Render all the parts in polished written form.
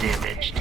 damaged.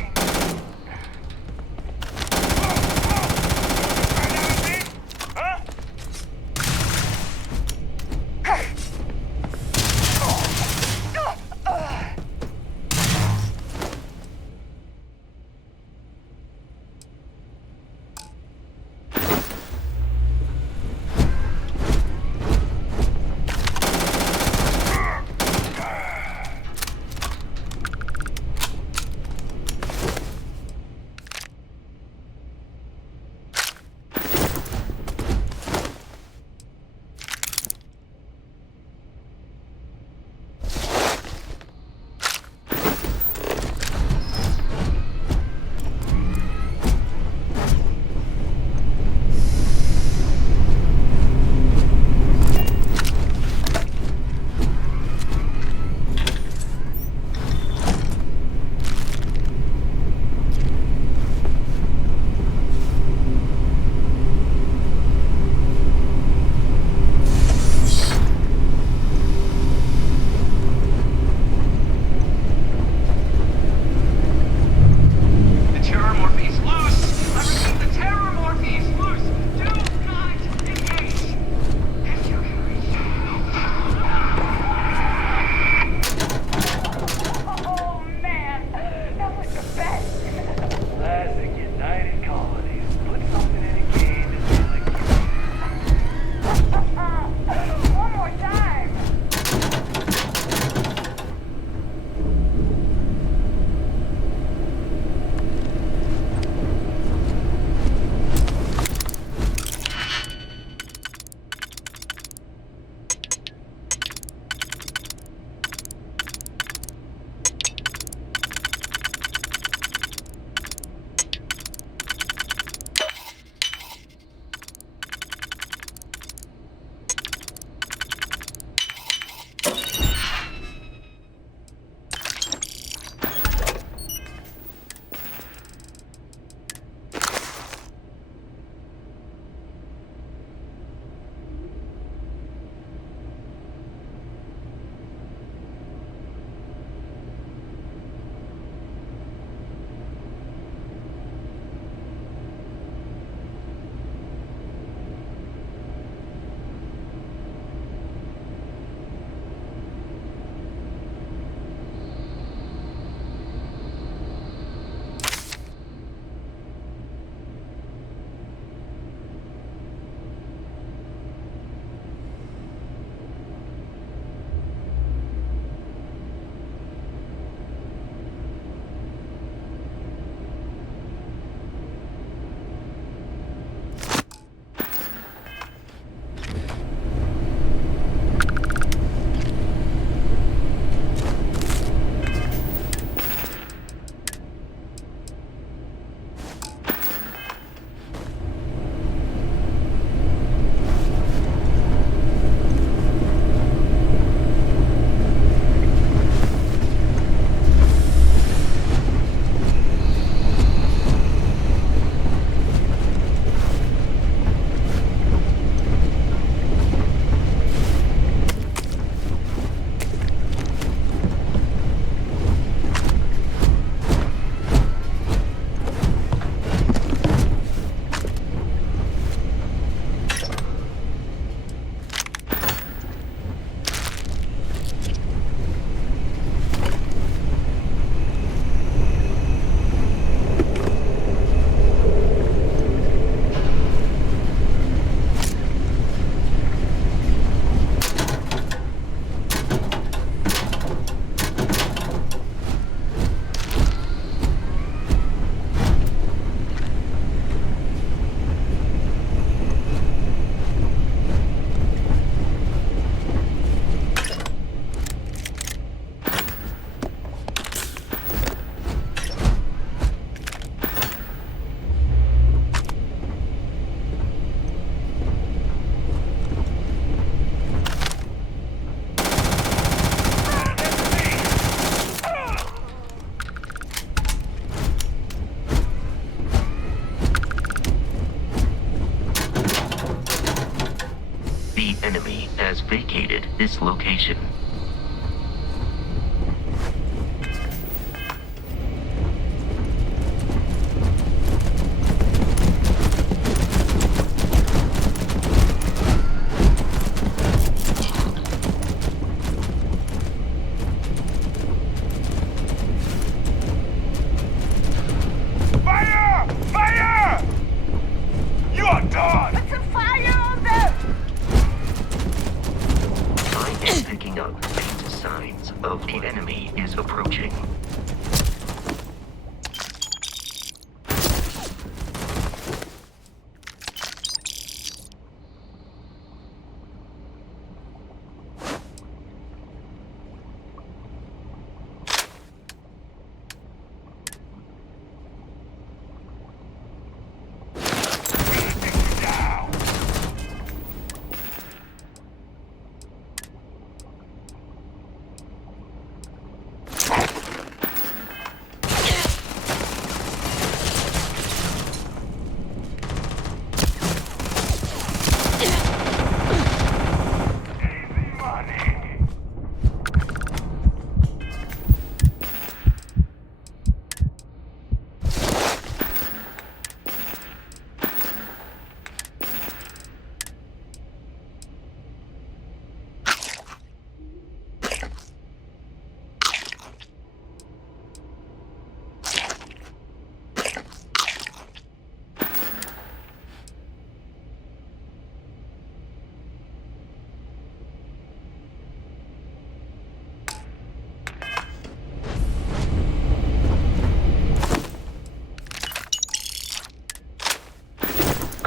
enemy has vacated this location.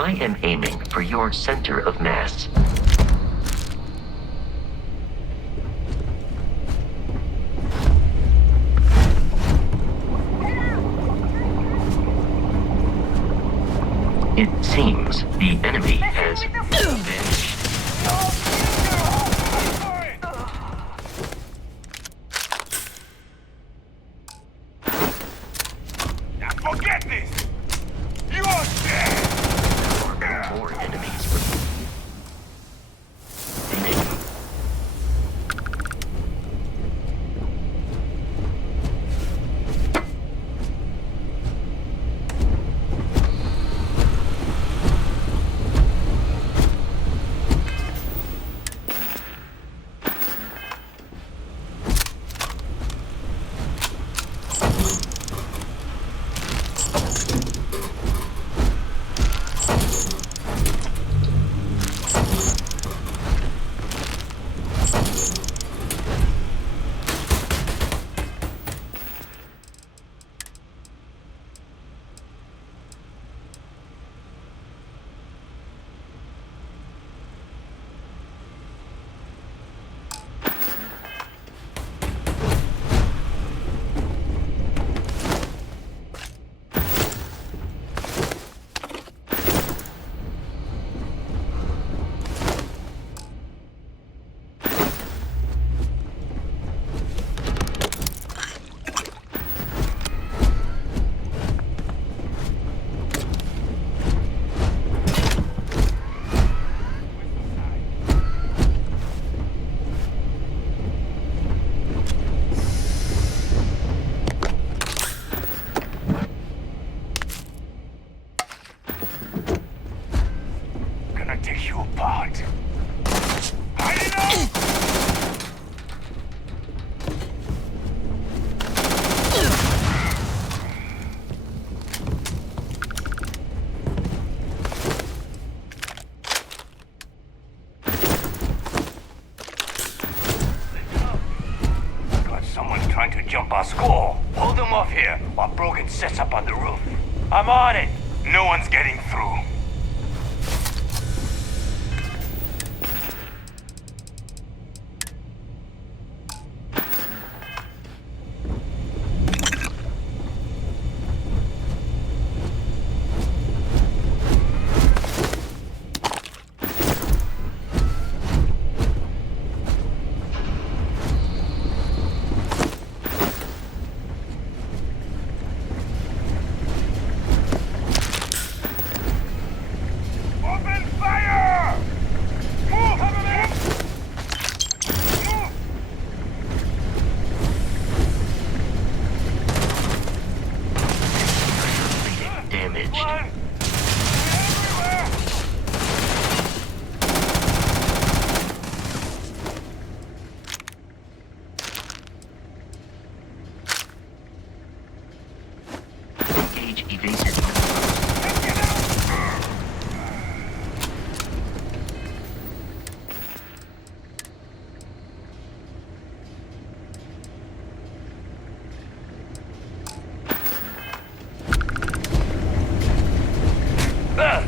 I am aiming for your center of mass. It seems the enemy has vanished. Forget this! You are dead! There are more enemies remaining. Gonna take you apart. Hide it up! Got someone trying to jump our score. Hold them off here while Brogan sets up on the roof. I'm on it. No one's getting through. Open fire! Move! Cover me! Move! Damaged. Run! Everywhere! Engage evasive. Get out! Ah!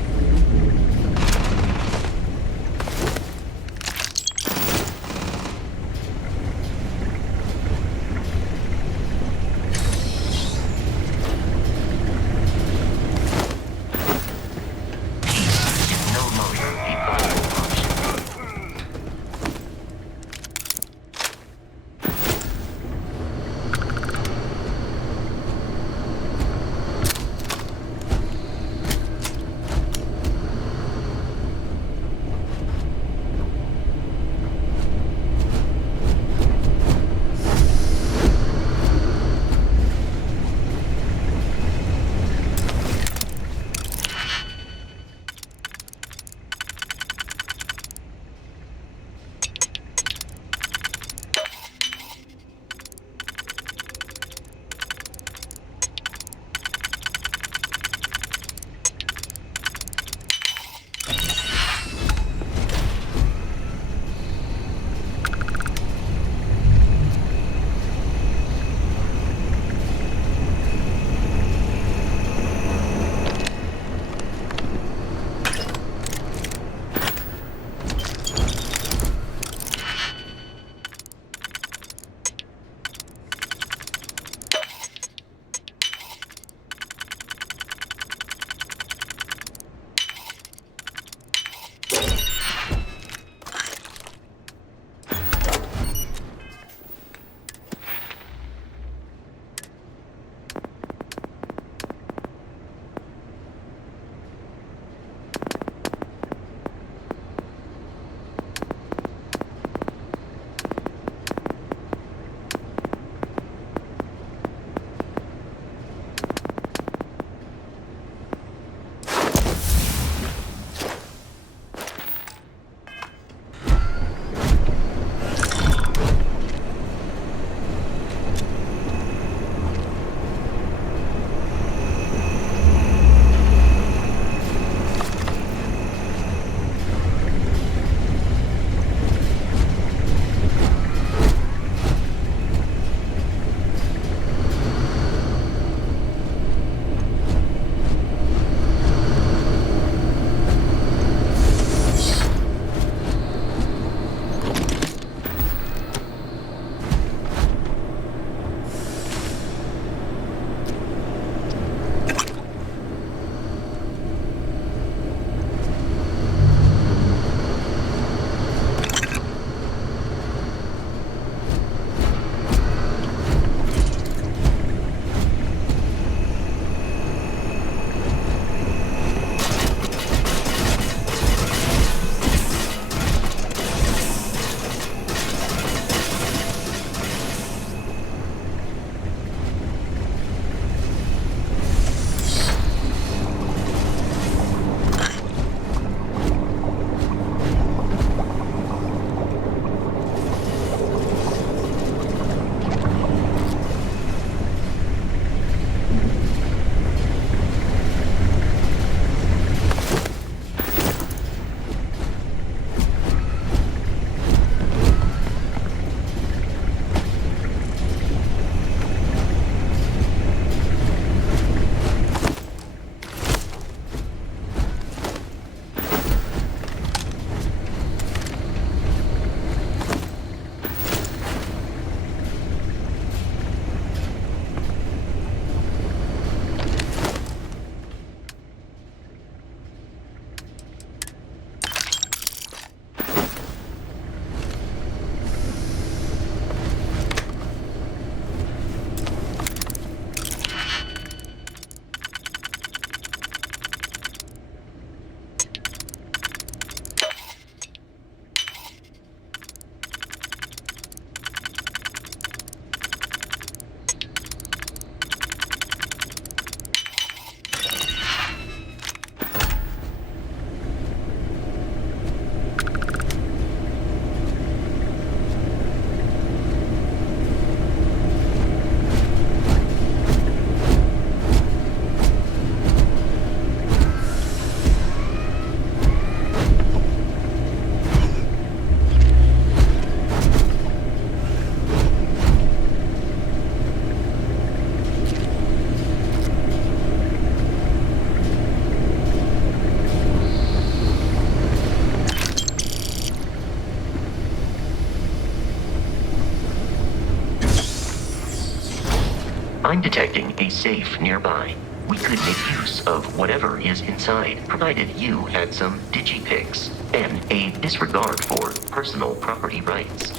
I'm detecting a safe nearby. We could make use of whatever is inside, provided you had some digipics and a disregard for personal property rights.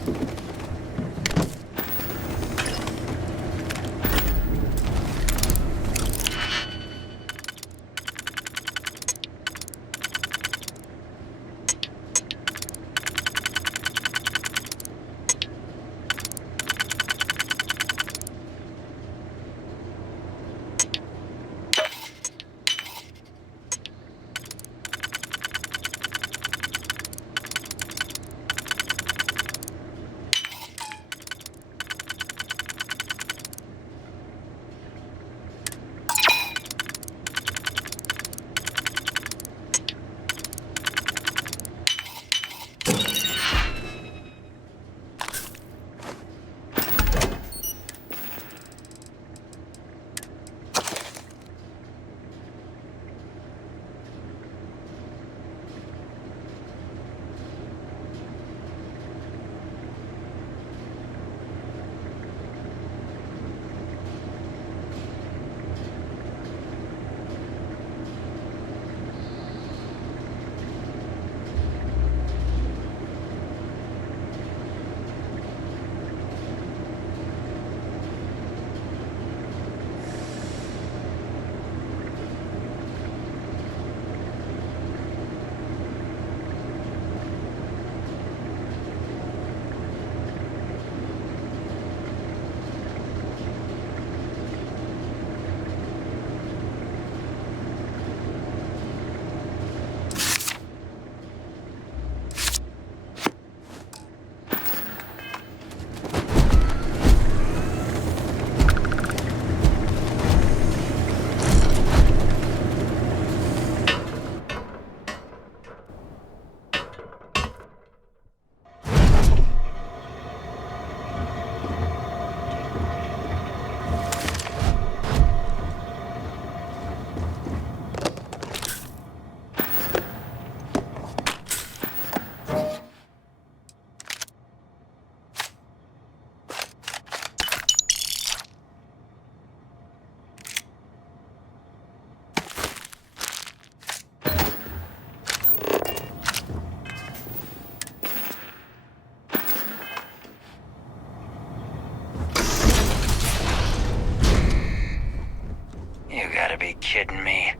You gotta be kidding me.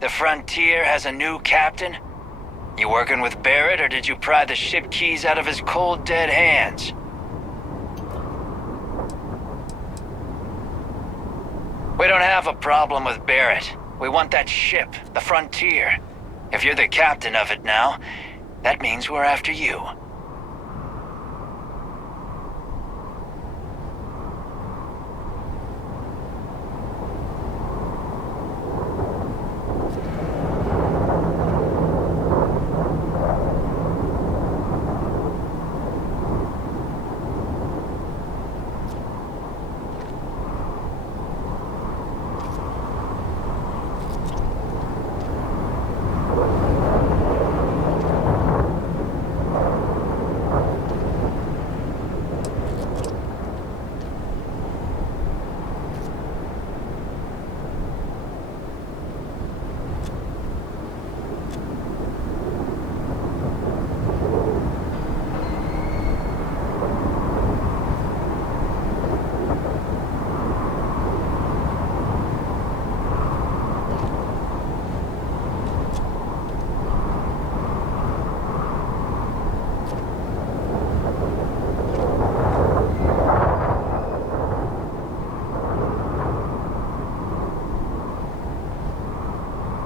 The Frontier has a new captain? You working with Barrett, or did you pry the ship keys out of his cold, dead hands? We don't have a problem with Barrett. We want that ship, the Frontier. If you're the captain of it now, that means we're after you.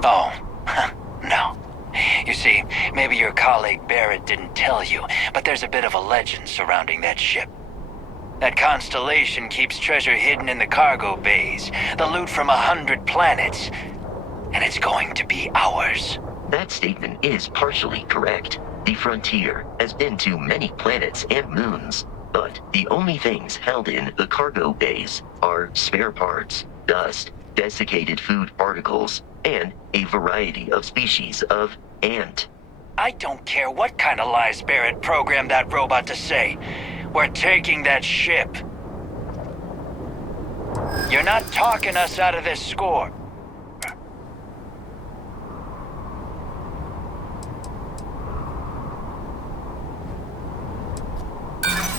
Oh, no. You see, maybe your colleague Barrett didn't tell you, but there's a bit of a legend surrounding that ship. That constellation keeps treasure hidden in the cargo bays, the loot from 100 planets, and it's going to be ours. That statement is partially correct. The Frontier has been to many planets and moons, but the only things held in the cargo bays are spare parts, dust, desiccated food particles, and a variety of species of ant. I don't care what kind of lies Barrett programmed that robot to say. We're taking that ship. You're not talking us out of this score.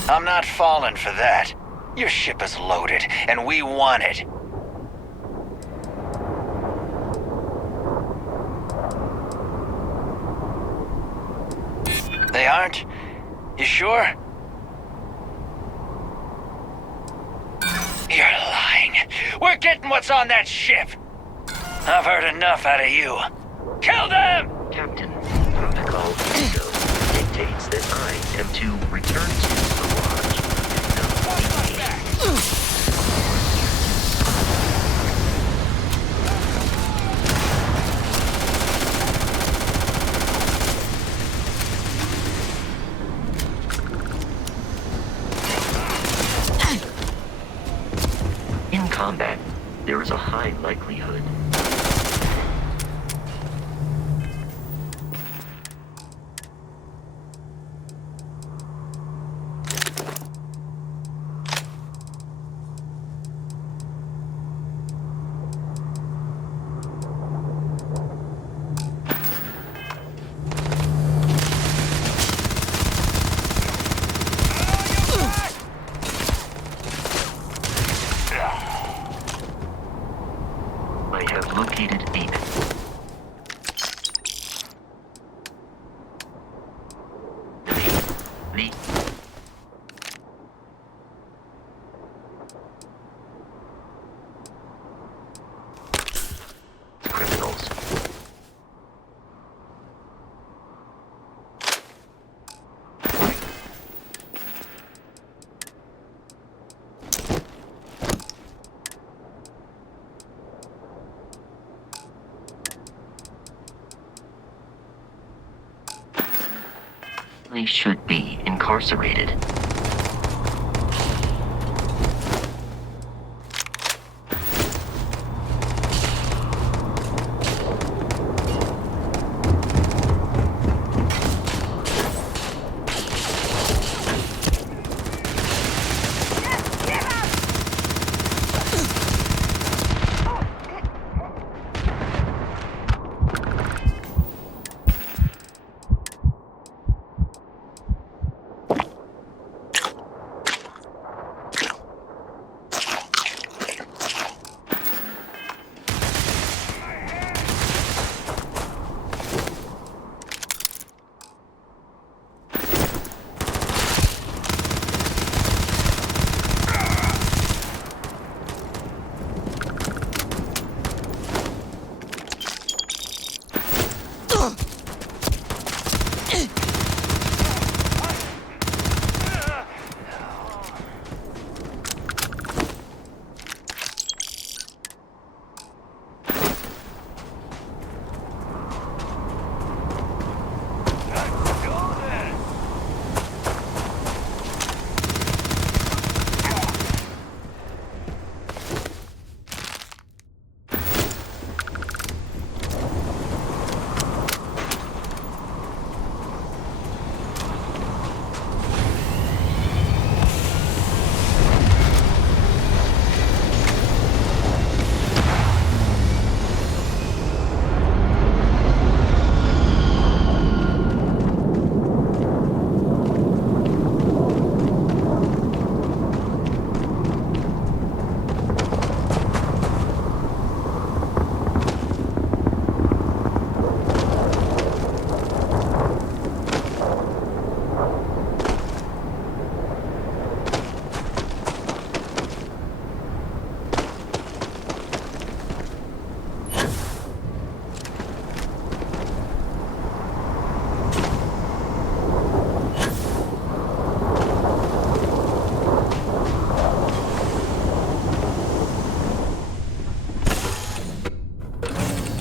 I'm not falling for that. Your ship is loaded, and we want it. They aren't? You sure? You're lying. We're getting what's on that ship. I've heard enough out of you. Kill them! Captain, protocol dictates that I am to return to the lodge. In combat, there is a high likelihood. I have located Deep. The criminals. They should be incarcerated.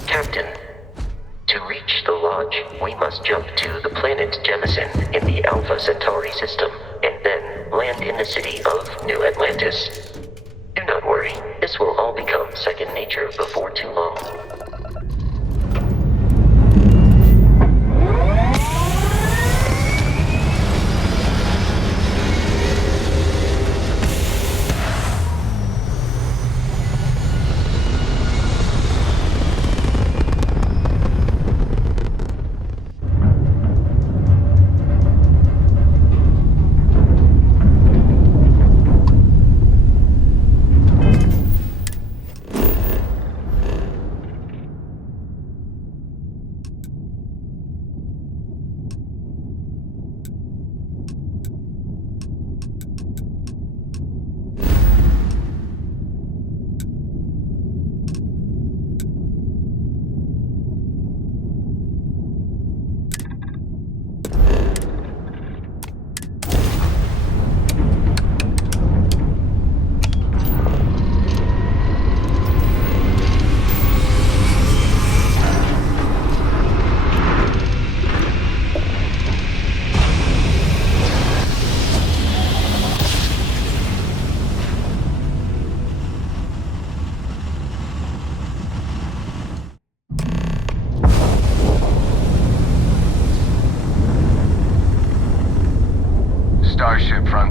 Captain, to reach the lodge, we must jump to the planet Jemison in the Alpha Centauri system, and then land in the city of New Atlantis. Do not worry, this will all become second nature before too long.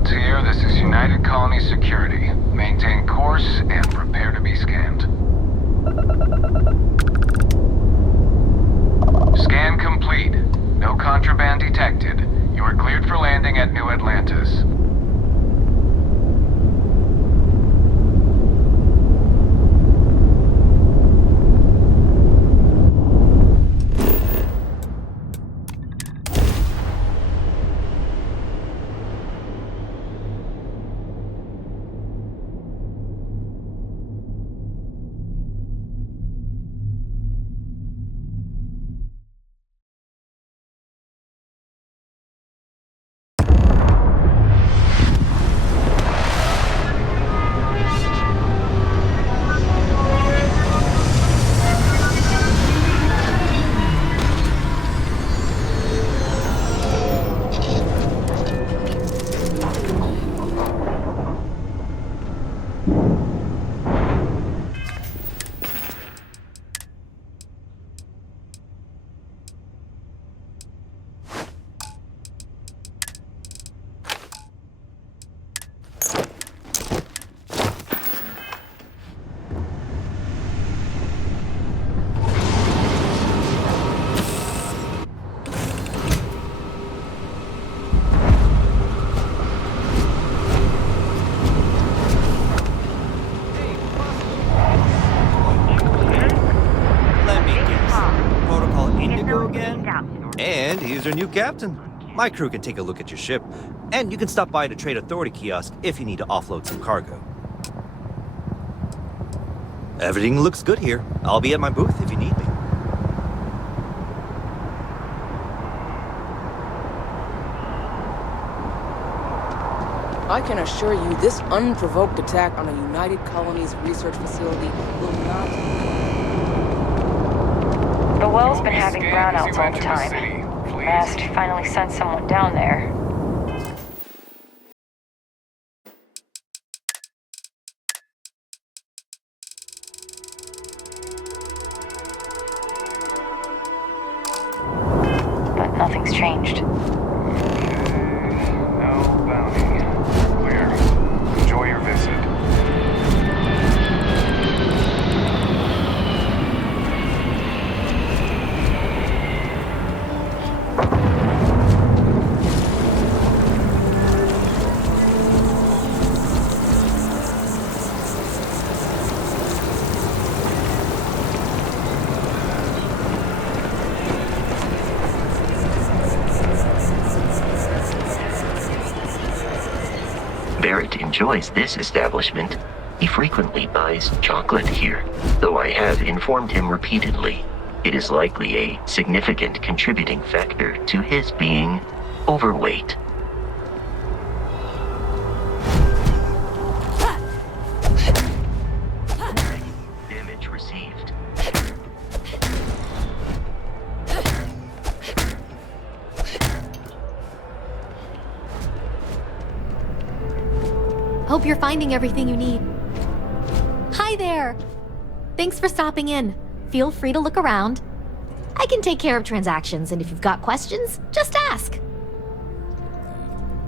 Frontier, this is United Colony Security. Maintain course and prepare to be scanned. Scan complete. No contraband detected. You are cleared for landing at New Atlantis. And here's our new captain. My crew can take a look at your ship, and you can stop by the Trade Authority kiosk if you need to offload some cargo. Everything looks good here. I'll be at my booth if you need me. I can assure you this unprovoked attack on a United Colonies research facility will not... The well's been having brownouts all the time. Mast finally sent someone down there. But nothing's changed. No bounty. Clear. Enjoy your visit. Barrett enjoys this establishment. He frequently buys chocolate here, though I have informed him repeatedly it is likely a significant contributing factor to his being overweight. Damage received. Hope you're finding everything you need. Hi there! Thanks for stopping in. Feel free to look around. I can take care of transactions, and if you've got questions, just ask.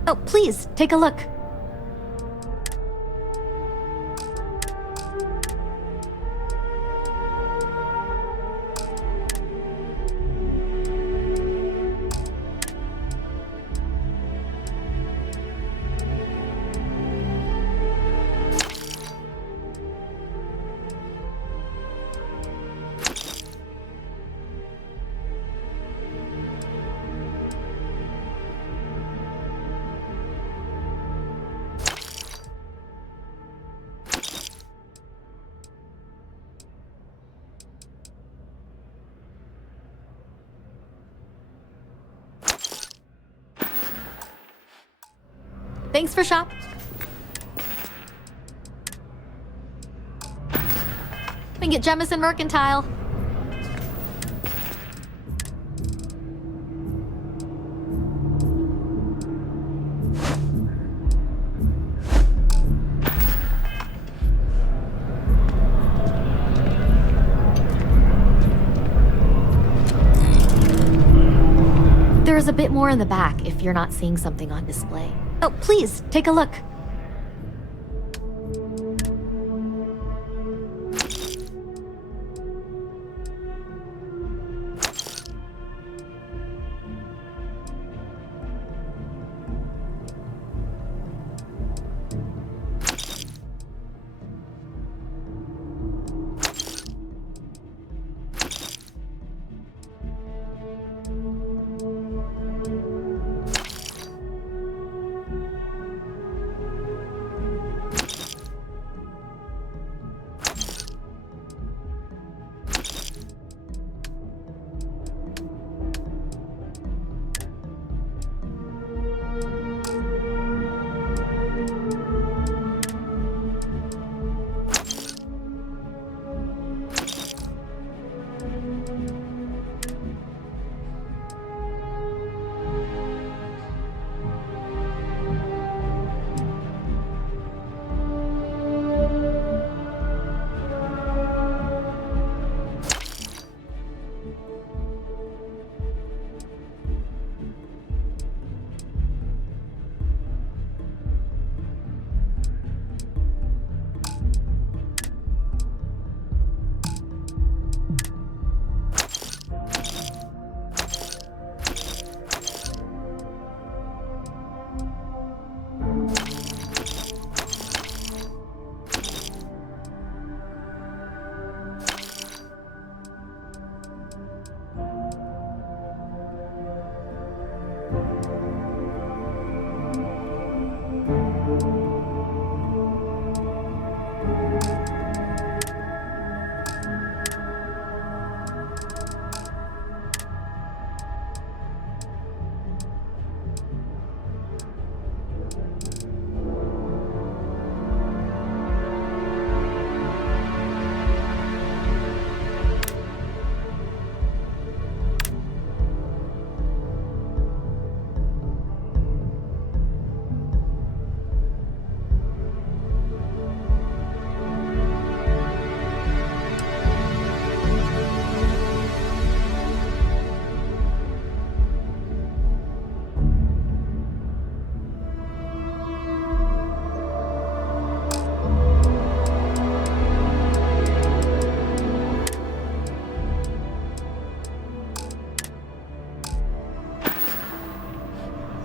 Oh, please, take a look. Thanks for shop. We can get Jemison Mercantile. There's a bit more in the back if you're not seeing something on display. Oh, please, take a look.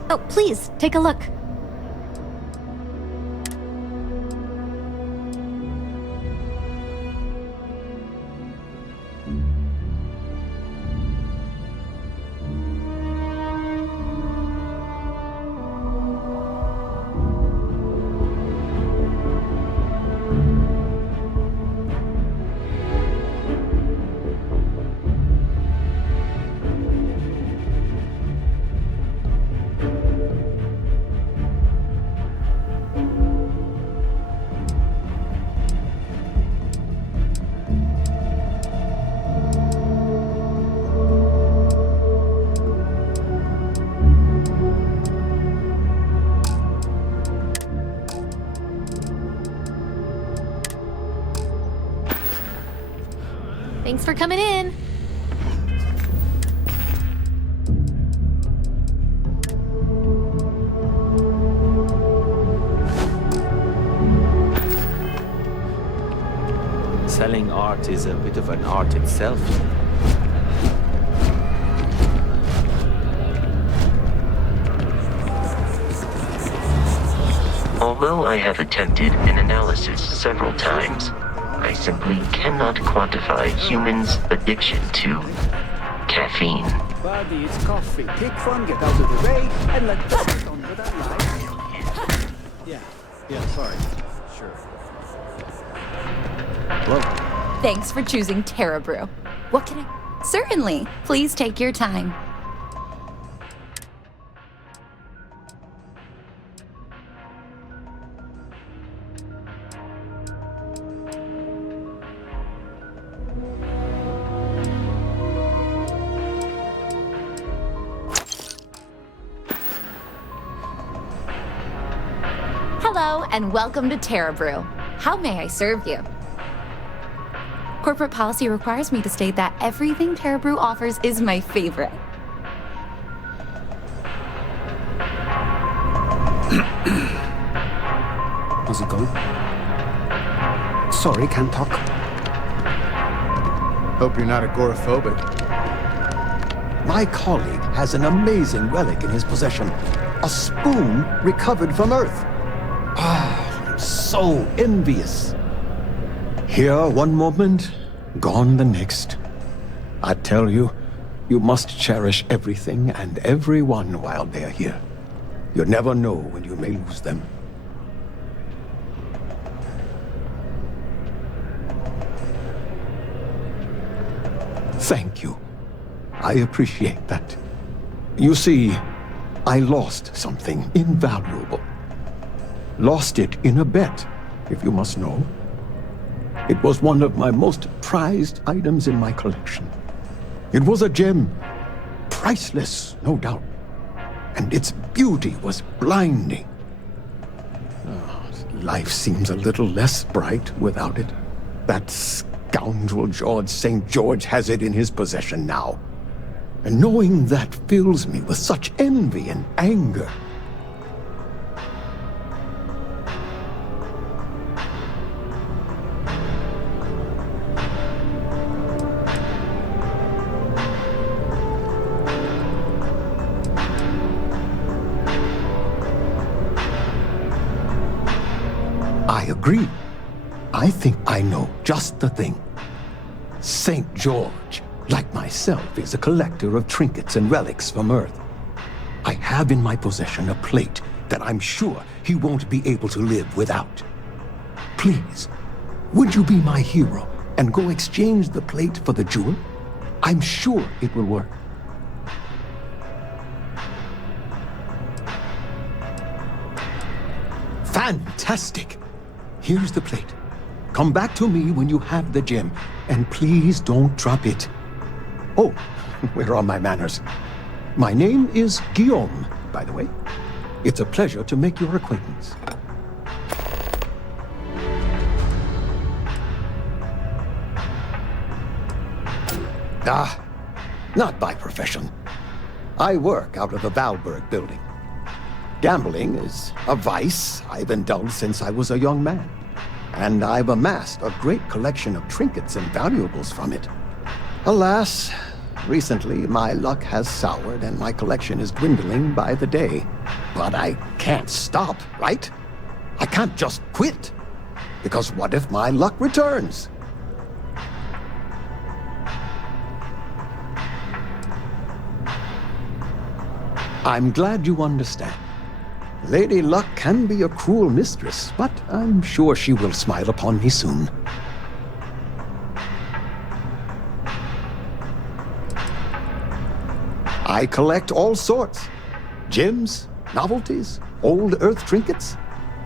Oh, please, take a look. Thanks for coming in. Selling art is a bit of an art itself. Although I have attempted an analysis several times, I simply cannot quantify humans' addiction to caffeine. Buddy, it's coffee. Pick one, get out of the way, and let us get on with our lives. Yeah, sorry. Sure. Hello? Thanks for choosing Terra Brew. What can I... Certainly. Please take your time. Hello, and welcome to Terra Brew. How may I serve you? Corporate policy requires me to state that everything Terra Brew offers is my favorite. How's it going? Sorry, can't talk. Hope you're not agoraphobic. My colleague has an amazing relic in his possession. A spoon recovered from Earth. Ah, I'm so envious. Here one moment, gone the next. I tell you, you must cherish everything and everyone while they're here. You never know when you may lose them. Thank you. I appreciate that. You see, I lost something invaluable. Lost it in a bet, if you must know. It was one of my most prized items in my collection. It was a gem, priceless, no doubt. And its beauty was blinding. Oh, life seems a little less bright without it. That scoundrel George St. George has it in his possession now. And knowing that fills me with such envy and anger. I agree. I think I know just the thing. St. George, like myself, is a collector of trinkets and relics from Earth. I have in my possession a plate that I'm sure he won't be able to live without. Please, would you be my hero and go exchange the plate for the jewel? I'm sure it will work. Fantastic! Here's the plate. Come back to me when you have the gem, and please don't drop it. Oh, where are my manners? My name is Guillaume, by the way. It's a pleasure to make your acquaintance. Ah, not by profession. I work out of the Valberg building. Gambling is a vice I've indulged since I was a young man, and I've amassed a great collection of trinkets and valuables from it. Alas, recently my luck has soured and my collection is dwindling by the day. But I can't stop, right? I can't just quit, because what if my luck returns? I'm glad you understand. Lady Luck can be a cruel mistress, but I'm sure she will smile upon me soon. I collect all sorts. Gems, novelties, old Earth trinkets.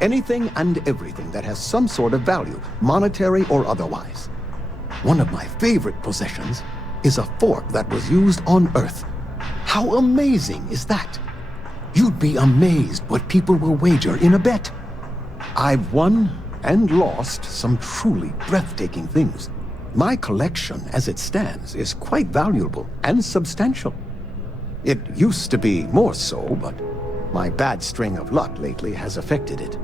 Anything and everything that has some sort of value, monetary or otherwise. One of my favorite possessions is a fork that was used on Earth. How amazing is that? You'd be amazed what people will wager in a bet. I've won and lost some truly breathtaking things. My collection, as it stands, is quite valuable and substantial. It used to be more so, but my bad string of luck lately has affected it.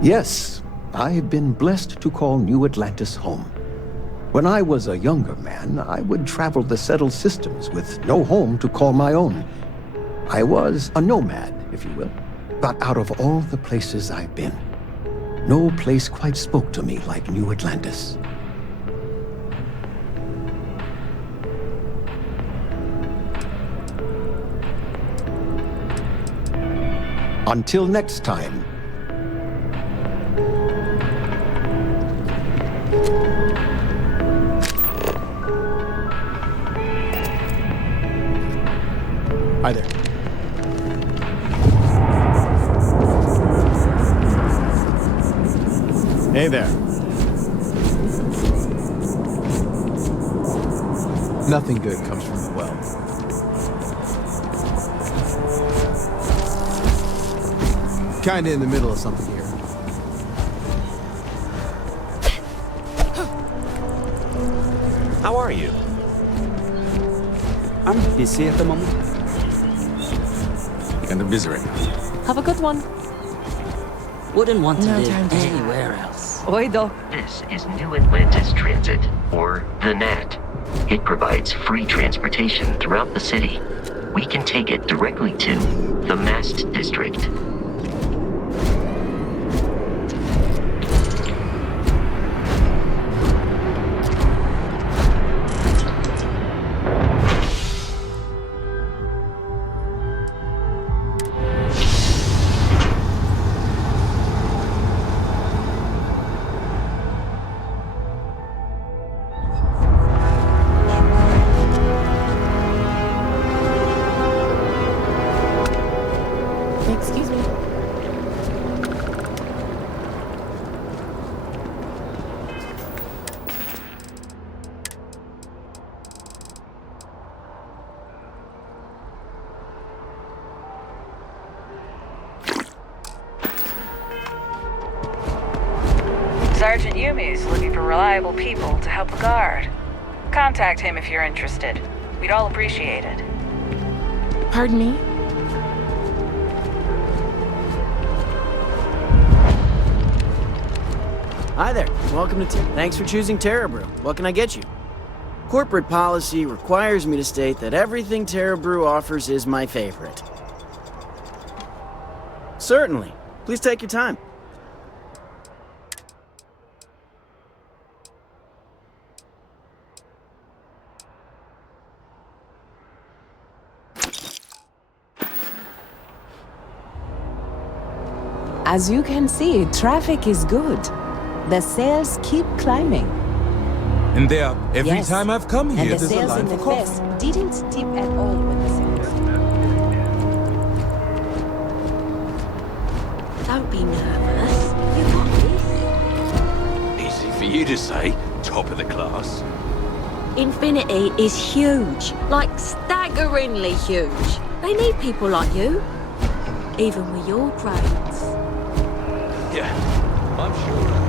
Yes, I've been blessed to call New Atlantis home. When I was a younger man, I would travel the settled systems with no home to call my own. I was a nomad, if you will. But out of all the places I've been, no place quite spoke to me like New Atlantis. Until next time. Hi there. Hey there. Nothing good comes from the well. Kinda in the middle of something here. How are you? I'm busy at the moment. You're gonna visit right now. Have a good one. Wouldn't want to No live time to chat. anywhere else. Oido. This is New Atlantis Transit, or the NAT. It provides free transportation throughout the city. We can take it directly to the Mast District. Excuse me. Sergeant Yumi is looking for reliable people to help the guard. Contact him if you're interested. We'd all appreciate it. Pardon me? Hi there. Welcome to Thanks for choosing Terra Brew. What can I get you? Corporate policy requires me to state that everything Terra Brew offers is my favorite. Certainly. Please take your time. As you can see, traffic is good. The sales keep climbing. And they are every Yes. time I've come And here, the there's a sales line in for the coffee. fest didn't dip at all when the sales Don't be nervous. You got this. Easy for you to say, top of the class. Infinity is huge. Like staggeringly huge. They need people like you. Even with your grades. Yeah, I'm sure.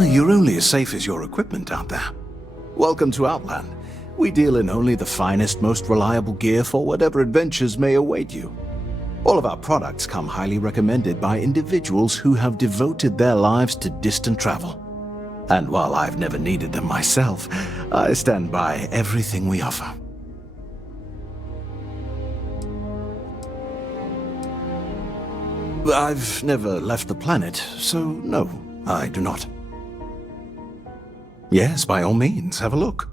You're only as safe as your equipment out there. Welcome to Outland. We deal in only the finest, most reliable gear for whatever adventures may await you. All of our products come highly recommended by individuals who have devoted their lives to distant travel. And while I've never needed them myself, I stand by everything we offer. I've never left the planet, so no, I do not. Yes, by all means, have a look.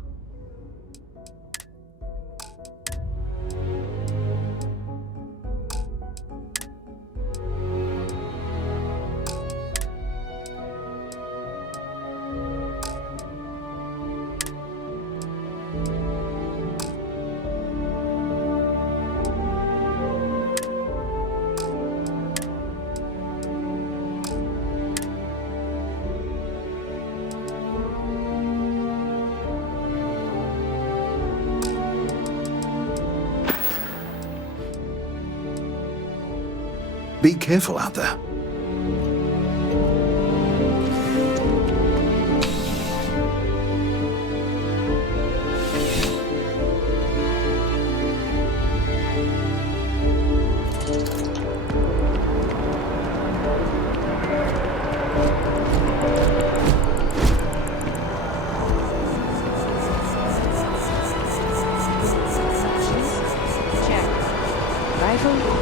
Be careful out there. Check. Rifle.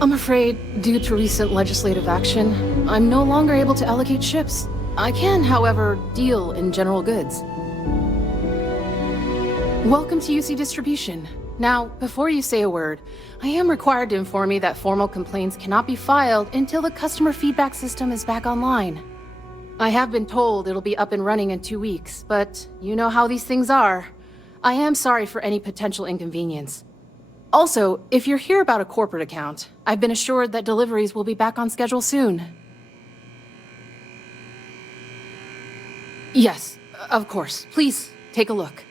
I'm afraid, due to recent legislative action, I'm no longer able to allocate ships. I can, however, deal in general goods. Welcome to UC Distribution. Now, before you say a word, I am required to inform you that formal complaints cannot be filed until the customer feedback system is back online. I have been told it'll be up and running in 2 weeks, but you know how these things are. I am sorry for any potential inconvenience. Also, if you're here about a corporate account, I've been assured that deliveries will be back on schedule soon. Yes, of course. Please, take a look.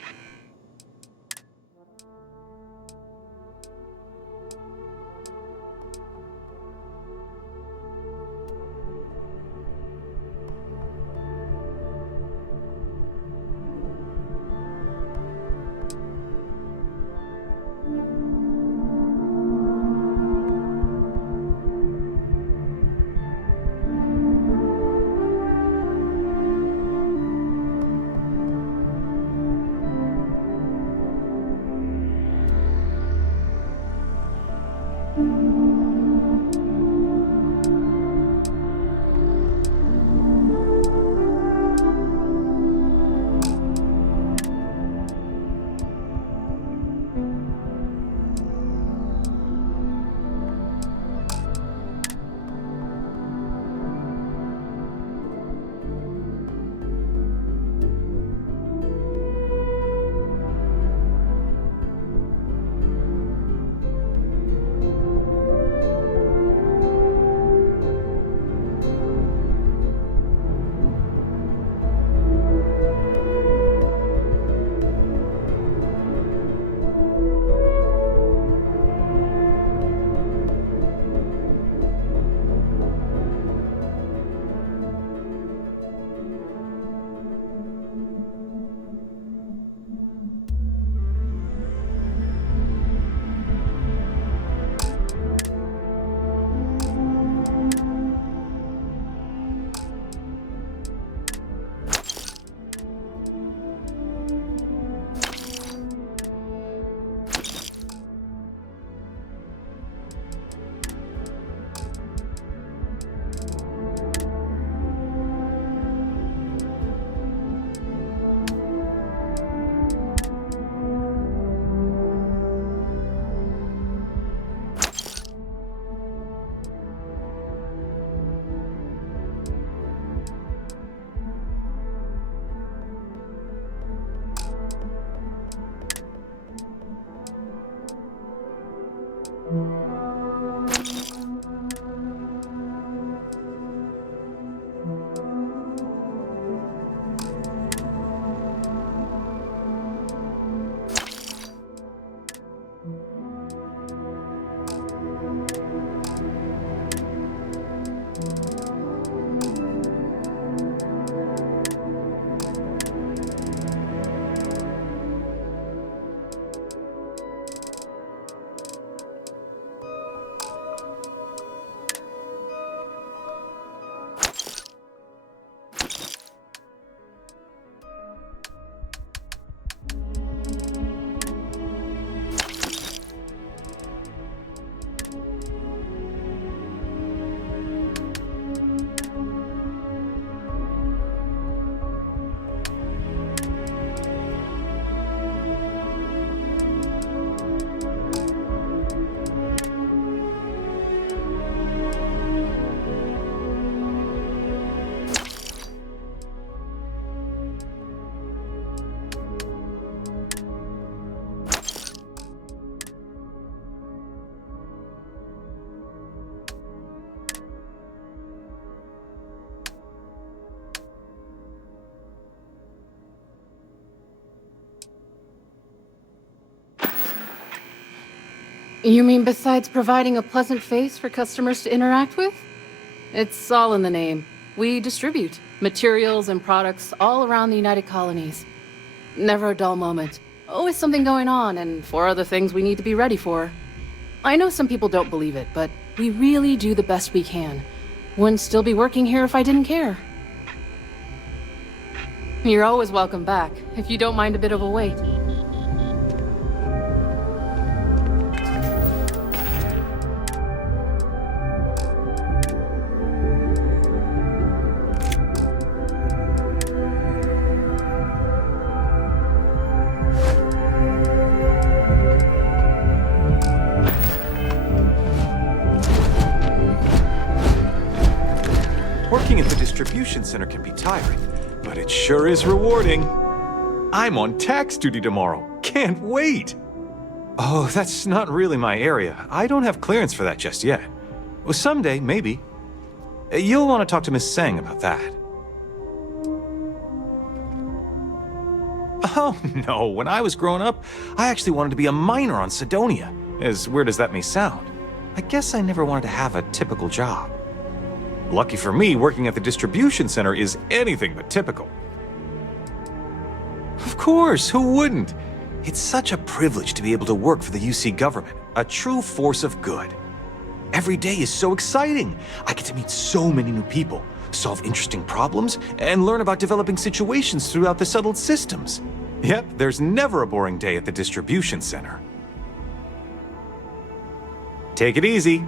You mean besides providing a pleasant face for customers to interact with? It's all in the name. We distribute materials and products all around the United Colonies. Never a dull moment. Always something going on, and 4 other things we need to be ready for. I know some people don't believe it, but we really do the best we can. Wouldn't still be working here if I didn't care. You're always welcome back, if you don't mind a bit of a wait. Working at the distribution center can be tiring, but it sure is rewarding. I'm on tax duty tomorrow. Can't wait! Oh, that's not really my area. I don't have clearance for that just yet. Well, someday, maybe. You'll want to talk to Miss Sang about that. Oh, no. When I was growing up, I actually wanted to be a miner on Sidonia. As weird as that may sound. I guess I never wanted to have a typical job. Lucky for me, working at the distribution center is anything but typical. Of course, who wouldn't? It's such a privilege to be able to work for the UC government, a true force of good. Every day is so exciting. I get to meet so many new people, solve interesting problems, and learn about developing situations throughout the settled systems. Yep, there's never a boring day at the distribution center. Take it easy.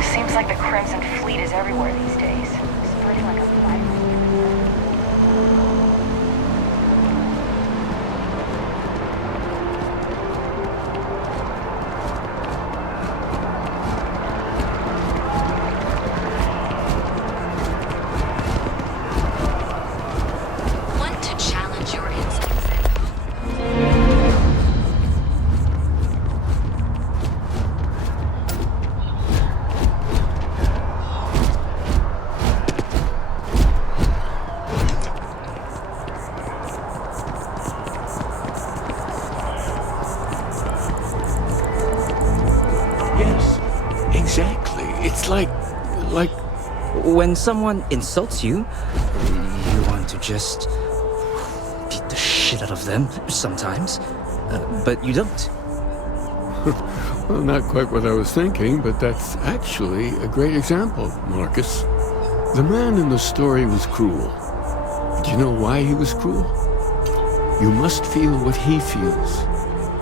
Seems like the Crimson Fleet is everywhere these days. Spreading like a virus. Want to challenge your instincts? Yes, exactly. It's like... When someone insults you, you want to just beat the shit out of them sometimes, but you don't. Well, not quite what I was thinking, but that's actually a great example, Marcus. The man in the story was cruel. Do you know why he was cruel? You must feel what he feels,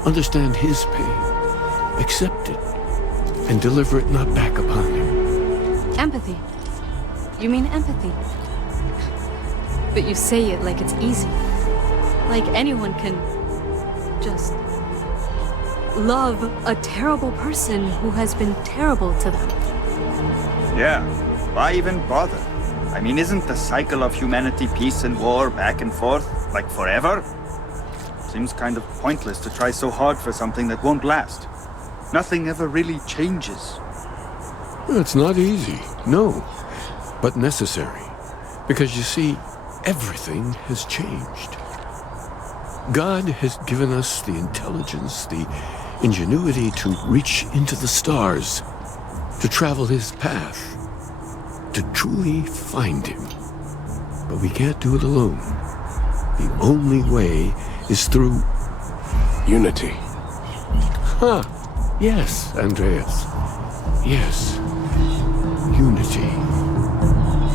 understand his pain, accept it, and deliver it not back upon him. Empathy. You mean empathy? But you say it like it's easy. Like anyone can just love a terrible person who has been terrible to them. Yeah, why even bother? I mean, isn't the cycle of humanity peace and war back and forth, like forever? Seems kind of pointless to try so hard for something that won't last. Nothing ever really changes. It's not easy, no, but necessary. Because you see, everything has changed. God has given us the intelligence, the ingenuity to reach into the stars, to travel his path, to truly find him. But we can't do it alone. The only way is through unity. Huh. Yes, Andreas. Yes. Unity.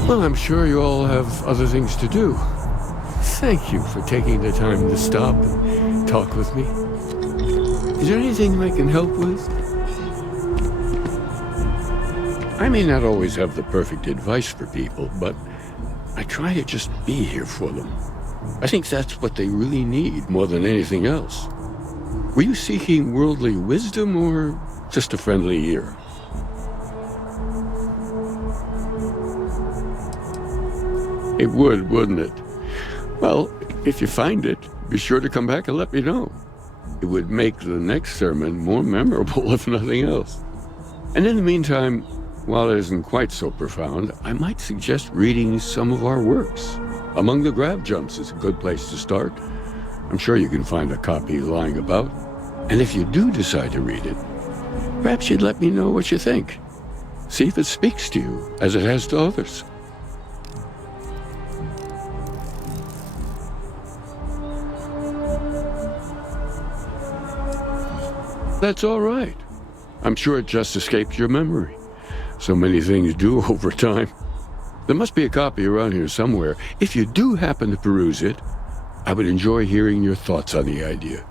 Well, I'm sure you all have other things to do. Thank you for taking the time to stop and talk with me. Is there anything I can help with? I may not always have the perfect advice for people, but I try to just be here for them. I think that's what they really need more than anything else. Were you seeking worldly wisdom or just a friendly ear? It would, wouldn't it? Well, If you find it, be sure to come back and let me know. It would make the next sermon more memorable, if nothing else. And in the meantime, while it isn't quite so profound, I might suggest reading some of our works. Among the Grab Jumps is a good place to start. I'm sure you can find a copy lying about. And if you do decide to read it, perhaps you'd let me know what you think. See if it speaks to you as it has to others. That's all right. I'm sure it just escaped your memory. So many things do over time. There must be a copy around here somewhere. If you do happen to peruse it, I would enjoy hearing your thoughts on the idea.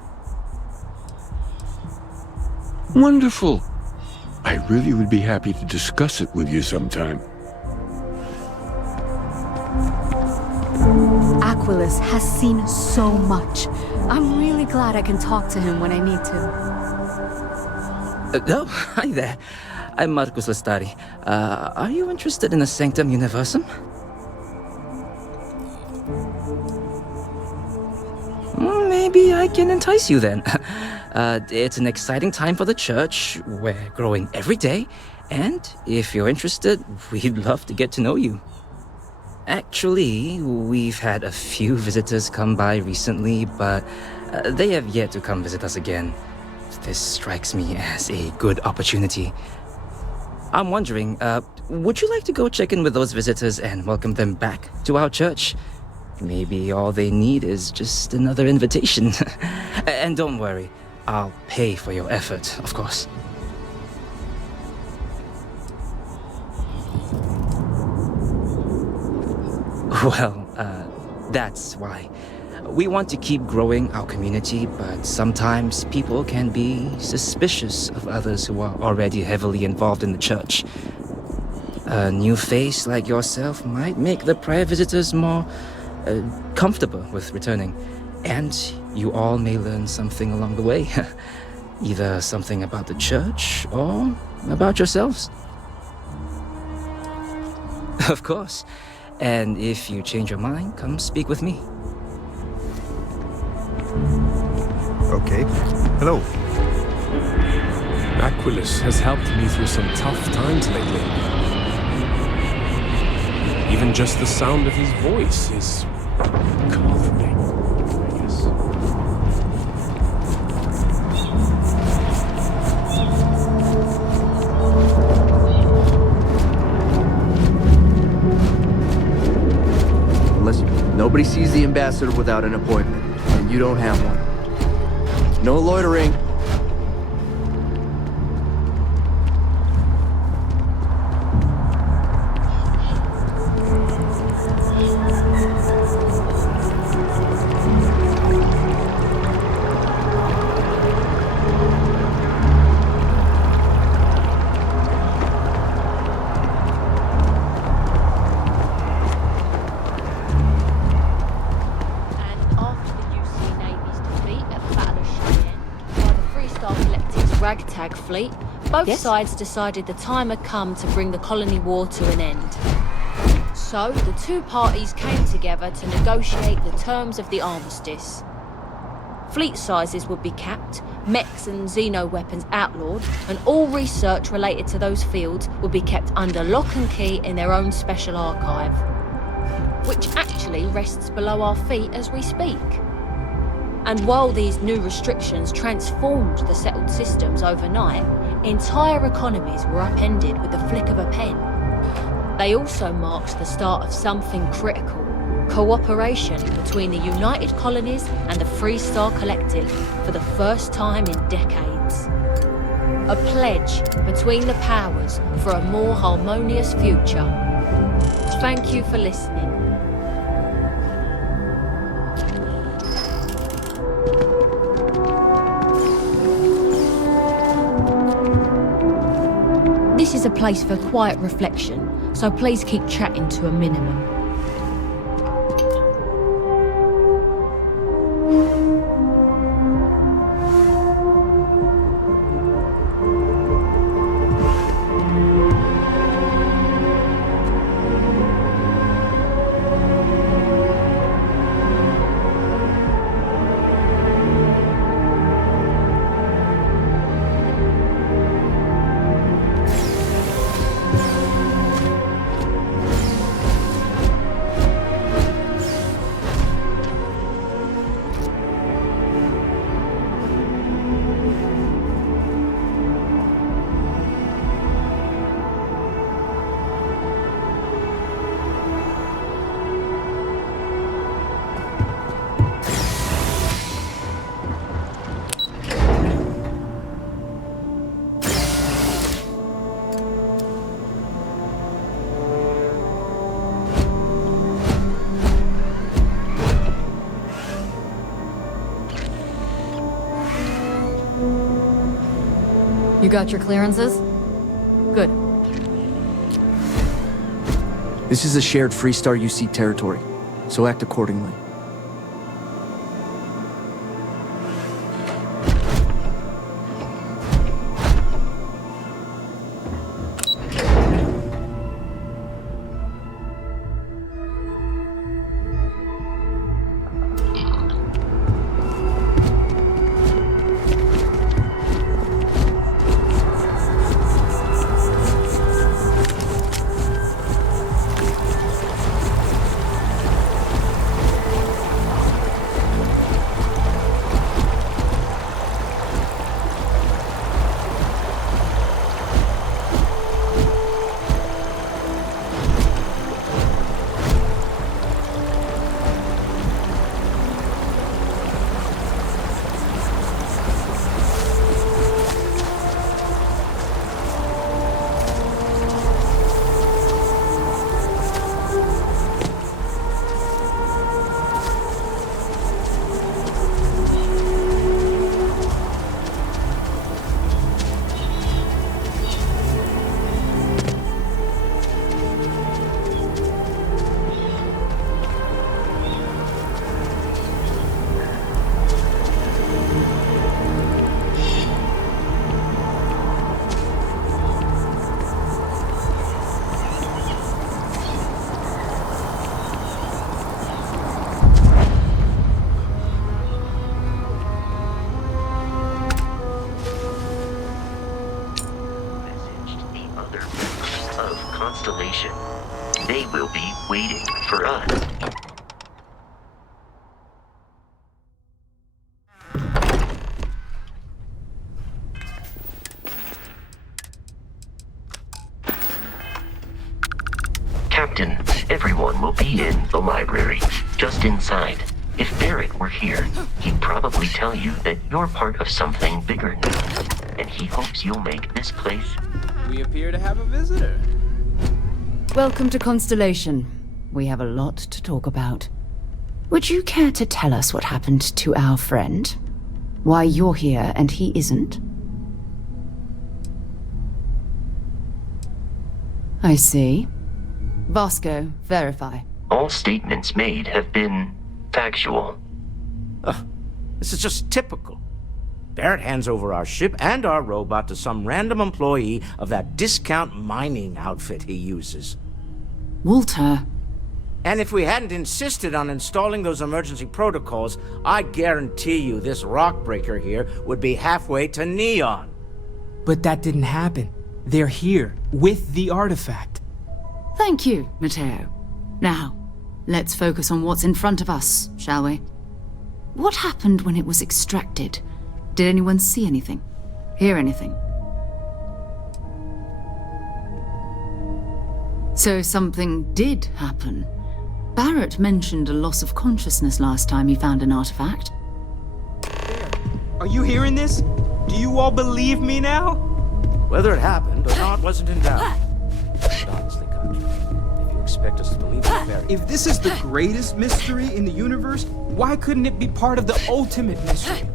Wonderful. I really would be happy to discuss it with you sometime. Aquilus has seen so much. I'm really glad I can talk to him when I need to. Oh, hi there. I'm Marcus Lestari. Are you interested in the Sanctum Universum? Maybe I can entice you then. It's an exciting time for the church. We're growing every day. And if you're interested, we'd love to get to know you. Actually, we've had a few visitors come by recently, but they have yet to come visit us again. This strikes me as a good opportunity. I'm wondering, would you like to go check in with those visitors and welcome them back to our church? Maybe all they need is just another invitation. And don't worry, I'll pay for your effort, of course. Well, that's why. We want to keep growing our community, but sometimes people can be suspicious of others who are already heavily involved in the church. A new face like yourself might make the prior visitors more comfortable with returning, and you all may learn something along the way. Either something about the church or about yourselves. Of course. And if you change your mind, come speak with me. Okay. Hello. Aquilus has helped me through some tough times lately. Even just the sound of his voice is comforting, I guess. Listen, nobody sees the ambassador without an appointment, and you don't have one. No loitering. Ragtag fleet, both sides decided the time had come to bring the colony war to an end. So, the two parties came together to negotiate the terms of the armistice. Fleet sizes would be capped, mechs and xeno weapons outlawed, and all research related to those fields would be kept under lock and key in their own special archive, which actually rests below our feet as we speak. And while these new restrictions transformed the settled systems overnight, entire economies were upended with the flick of a pen. They also marked the start of something critical: cooperation between the United Colonies and the Freestar Collective for the first time in decades. A pledge between the powers for a more harmonious future. Thank you for listening. This is a place for quiet reflection, so please keep chatting to a minimum. You got your clearances? Good. This is a shared Freestar UC territory, so act accordingly. Constellation. They will be waiting for us. Captain, everyone will be in the library, just inside. If Barrett were here, he'd probably tell you that you're part of something bigger now, and he hopes you'll make this place. We appear to have a visitor. Welcome to Constellation. We have a lot to talk about. Would you care to tell us what happened to our friend? Why you're here and he isn't? I see. Vasco, verify. All statements made have been factual. This is just typical. Barrett hands over our ship and our robot to some random employee of that discount mining outfit he uses. Walter. And if we hadn't insisted on installing those emergency protocols, I guarantee you this rock breaker here would be halfway to Neon. But that didn't happen. They're here, with the artifact. Thank you, Matteo. Now, let's focus on what's in front of us, shall we? What happened when it was extracted? Did anyone see anything? Hear anything? So something did happen. Barrett mentioned a loss of consciousness last time he found an artifact. Are you hearing this? Do you all believe me now? Whether it happened or not wasn't in doubt. But honestly, Contra, if you expect us to believe in Barrett... If this is the greatest mystery in the universe, why couldn't it be part of the ultimate mystery?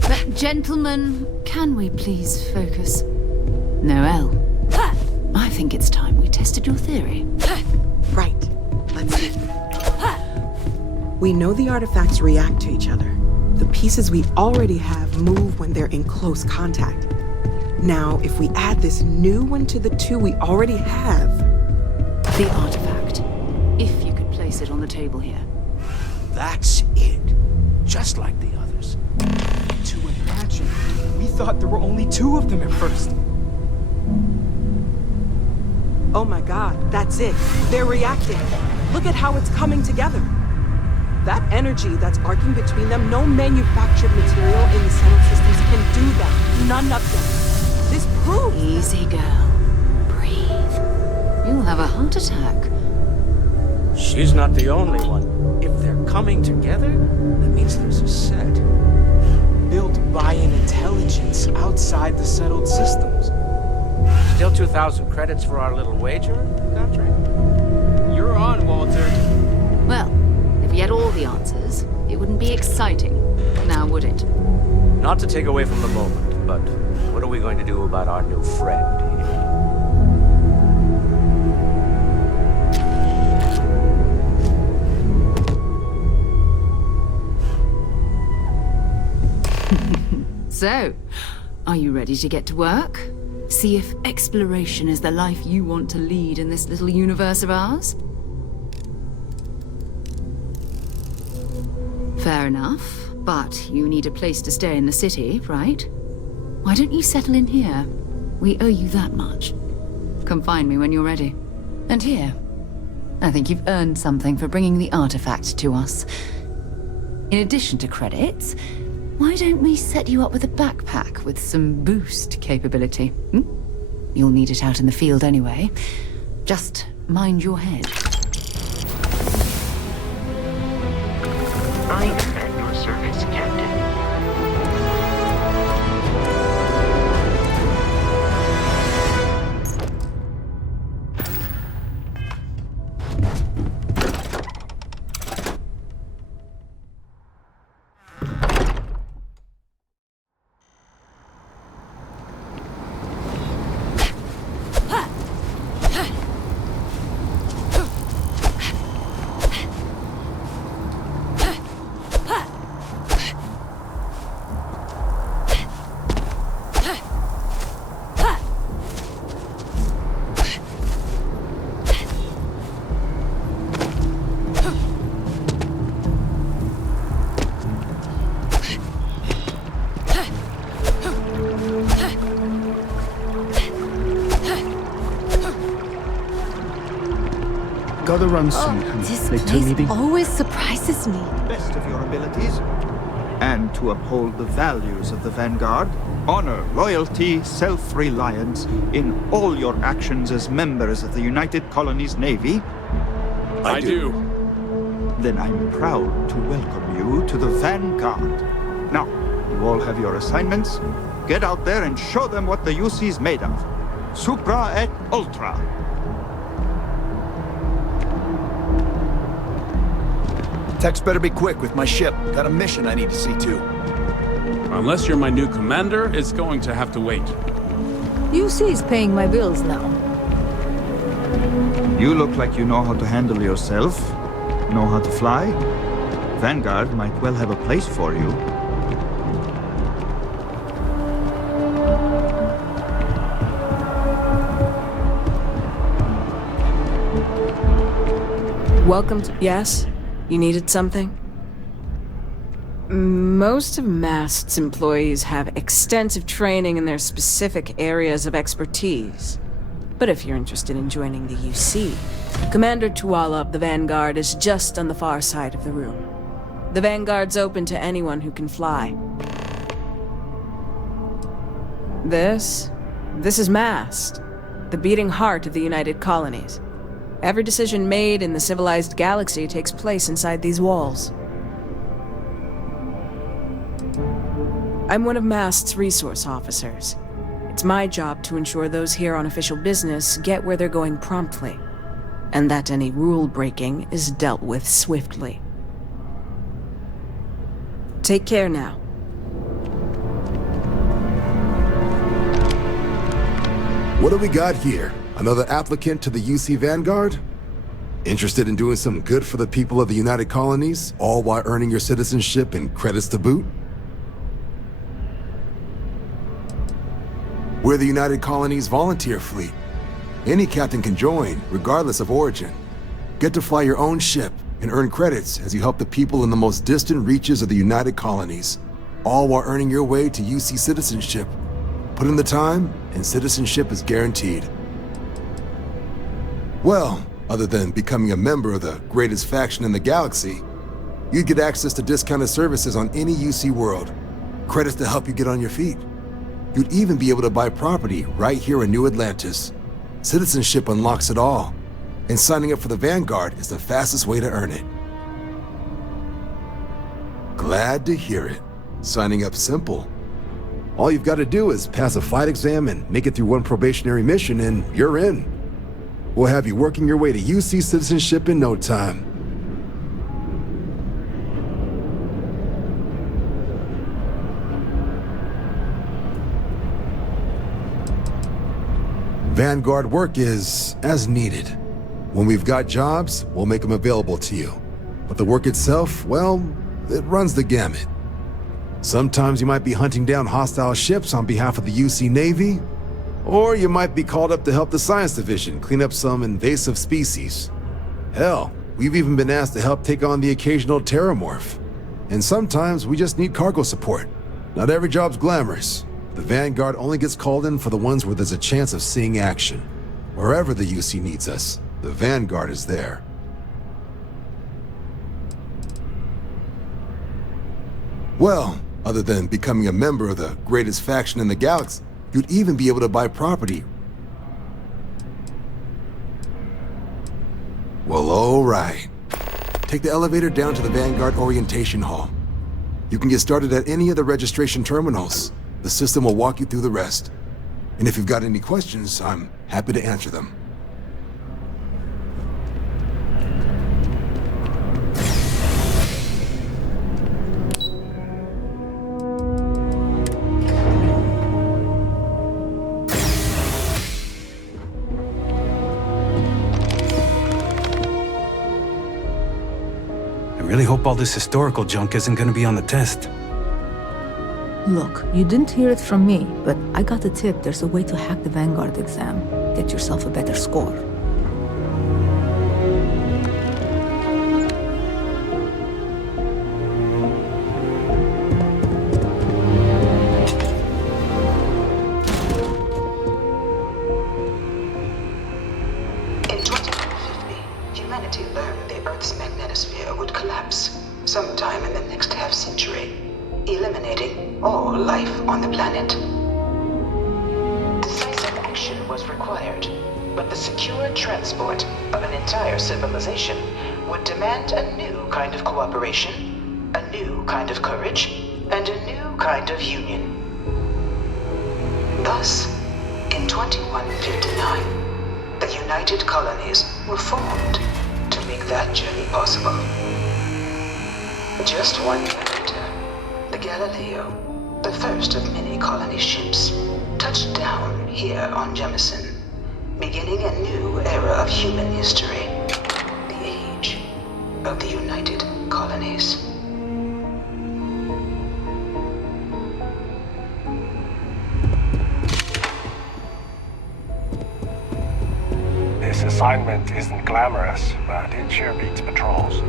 But gentlemen, can we please focus? Noel, I think it's time we tested your theory. Right. Let's see. We know the artifacts react to each other. The pieces we already have move when they're in close contact. Now, if we add this new one to the two we already have... The artifact. If you could place it on the table here. That's it. Just like the others. To imagine. We thought there were only 2 of them at first. Oh my god, that's it. They're reacting. Look at how it's coming together. That energy that's arcing between them, no manufactured material in the settled systems can do that. None of them. This proves... Easy, girl. Breathe. You'll have a heart attack. She's not the only one. If they're coming together, that means there's a set. Built by an intelligence outside the settled systems. Still 2,000 credits for our little wager, Contra? You're on, Walter. Well, if we had all the answers, it wouldn't be exciting, now would it? Not to take away from the moment, But what are we going to do about our new friend here? So, are you ready to get to work? See if exploration is the life you want to lead in this little universe of ours? Fair enough, but you need a place to stay in the city, right? Why don't you settle in here? We owe you that much. Come find me when you're ready. And here, I think you've earned something for bringing the artifact to us. In addition to credits, why don't we set you up with a backpack with some boost capability? You'll need it out in the field anyway. Just mind your head. I am at your service, Captain. Gotta run soon. This Late to a place meeting. always surprises me. Best of your abilities. And to uphold the values of the Vanguard, honor, loyalty, self-reliance in all your actions as members of the United Colonies Navy. I do. Then I'm proud to welcome you to the Vanguard. Now, you all have your assignments. Get out there and show them what the UC's made of. Supra et Ultra. Text better be quick with my ship. Got a mission I need to see to. Unless you're my new commander, it's going to have to wait. UC's paying my bills now. You look like you know how to handle yourself, know how to fly. Vanguard might well have a place for you. Welcome to... Yes? You needed something? Most of MAST's employees have extensive training in their specific areas of expertise. But if you're interested in joining the UC, Commander Tuala of the Vanguard is just on the far side of the room. The Vanguard's open to anyone who can fly. This is MAST, the beating heart of the United Colonies. Every decision made in the civilized galaxy takes place inside these walls. I'm one of MAST's resource officers. It's my job to ensure those here on official business get where they're going promptly, and that any rule breaking is dealt with swiftly. Take care now. What do we got here? Another applicant to the UC Vanguard? Interested in doing some good for the people of the United Colonies, all while earning your citizenship and credits to boot? We're the United Colonies Volunteer Fleet. Any captain can join, regardless of origin. Get to fly your own ship and earn credits as you help the people in the most distant reaches of the United Colonies, all while earning your way to UC citizenship. Put in the time, and citizenship is guaranteed. Well, other than becoming a member of the greatest faction in the galaxy, you'd get access to discounted services on any UC world, credits to help you get on your feet. You'd even be able to buy property right here in New Atlantis. Citizenship unlocks it all, and signing up for the Vanguard is the fastest way to earn it. Glad to hear it. Signing up's simple. All you've got to do is pass a flight exam and make it through one probationary mission, and you're in. We'll have you working your way to UC citizenship in no time. Vanguard work is as needed. When we've got jobs, we'll make them available to you. But the work itself, well, it runs the gamut. Sometimes you might be hunting down hostile ships on behalf of the UC Navy, or you might be called up to help the Science Division clean up some invasive species. Hell, we've even been asked to help take on the occasional terramorph. And sometimes we just need cargo support. Not every job's glamorous. The Vanguard only gets called in for the ones where there's a chance of seeing action. Wherever the UC needs us, the Vanguard is there. Well, other than becoming a member of the greatest faction in the galaxy, you'd even be able to buy property. Well, all right. Take the elevator down to the Vanguard Orientation Hall. You can get started at any of the registration terminals. The system will walk you through the rest. And if you've got any questions, I'm happy to answer them. I really hope all this historical junk isn't gonna be on the test. Look, you didn't hear it from me, but I got a tip there's a way to hack the Vanguard exam. Get yourself a better score. In 2050, humanity learned the Earth's magnetosphere would collapse sometime in the next half-century, eliminating all life on the planet. Decisive action was required, but the secure transport of an entire civilization would demand a new kind of cooperation, a new kind of courage, and a new kind of union. Thus, in 2159, the United Colonies were formed to make that journey possible. Just 1 year later, the Galileo, the first of many colony ships, touched down here on Jemison, beginning a new era of human history, the age of the United Colonies. This assignment isn't glamorous, but it sure beats patrols.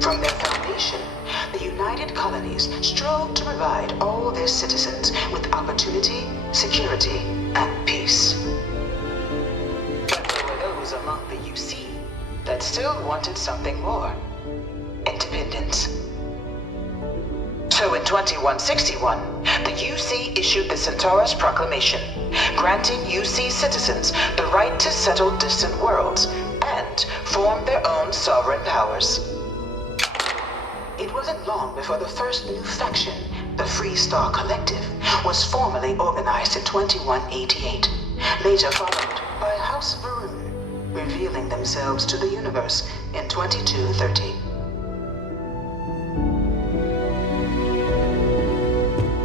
From their foundation, the United Colonies strove to provide all their citizens with opportunity, security, and peace. But there were those among the UC that still wanted something more: independence. So in 2161, the UC issued the Centaurus Proclamation, granting UC citizens the right to settle distant worlds and form their own sovereign powers. It wasn't long before the first new faction, the Free Star Collective, was formally organized in 2188, later followed by House Varun, revealing themselves to the universe in 2230.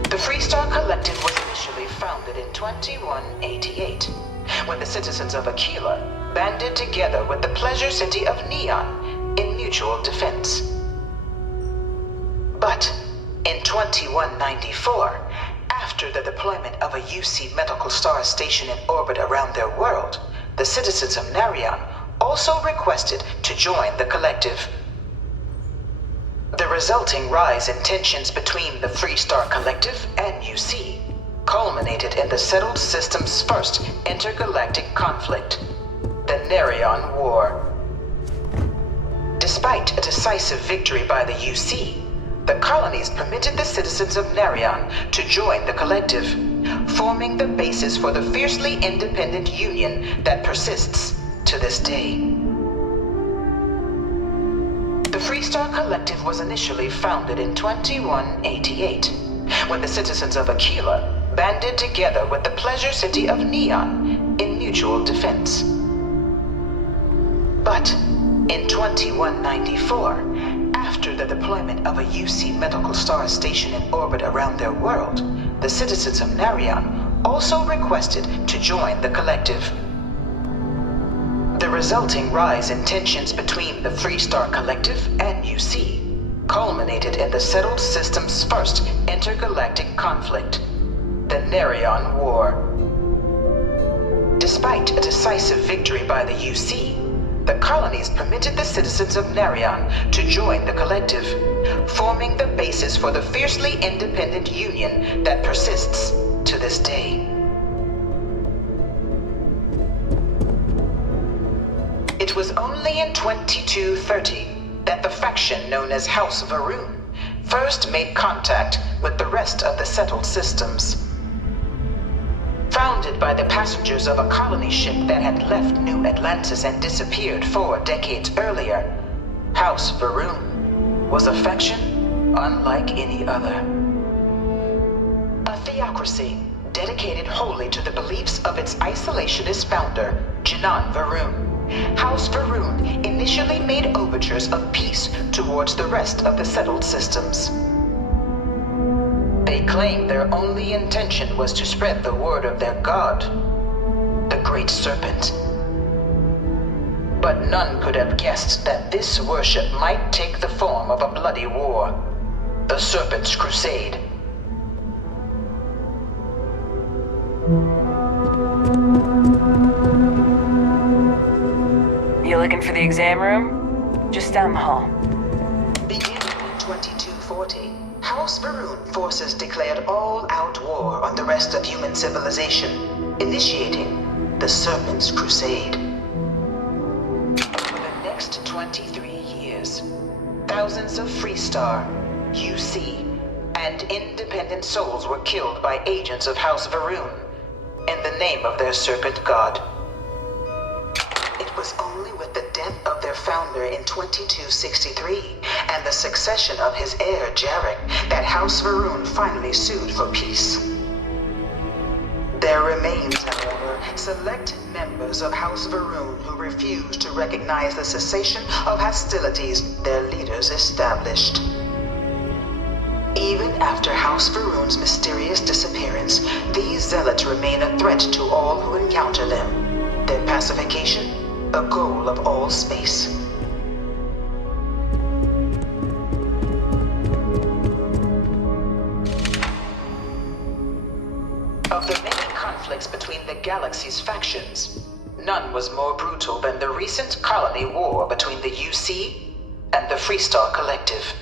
The Free Star Collective was initially founded in 2188, when the citizens of Aquila banded together with the pleasure city of Neon in mutual defense. But in 2194, after the deployment of a UC medical star station in orbit around their world, the citizens of Narion also requested to join the collective. The resulting rise in tensions between the Free Star Collective and UC culminated in the Settled System's first intergalactic conflict, the Narion War. Despite a decisive victory by the UC, the colonies permitted the citizens of Narion to join the collective, forming the basis for the fiercely independent union that persists to this day. The Freestar Collective was initially founded in 2188, when the citizens of Aquila banded together with the pleasure city of Neon in mutual defense. But in 2194, after the deployment of a UC medical star station in orbit around their world, the citizens of Narion also requested to join the collective. The resulting rise in tensions between the Freestar Collective and UC culminated in the settled system's first intergalactic conflict, the Narion War. Despite a decisive victory by the UC, the colonies permitted the citizens of Narion to join the collective, forming the basis for the fiercely independent union that persists to this day. It was only in 2230 that the faction known as House Varun first made contact with the rest of the settled systems. Founded by the passengers of a colony ship that had left New Atlantis and disappeared 4 decades earlier, House Varun was a faction unlike any other. A theocracy dedicated wholly to the beliefs of its isolationist founder, Janan Varun. House Varun initially made overtures of peace towards the rest of the settled systems. They claimed their only intention was to spread the word of their god, the Great Serpent. But none could have guessed that this worship might take the form of a bloody war, the Serpent's Crusade. You looking for the exam room? Just down the hall. Beginning in 2240, House Varun forces declared all-out war on the rest of human civilization, initiating the Serpent's Crusade. For the next 23 years, thousands of Freestar, UC, and independent souls were killed by agents of House Varun in the name of their serpent god. It was only with the death of their founder in 2263 and the succession of his heir Jarek that House Varun finally sued for peace. There remains, however, select members of House Varun who refuse to recognize the cessation of hostilities their leaders established. Even after House Varun's mysterious disappearance, these zealots remain a threat to all who encounter them. Their pacification, a goal of all space. Of the many conflicts between the galaxy's factions, none was more brutal than the recent colony war between the UC and the Freestar Collective.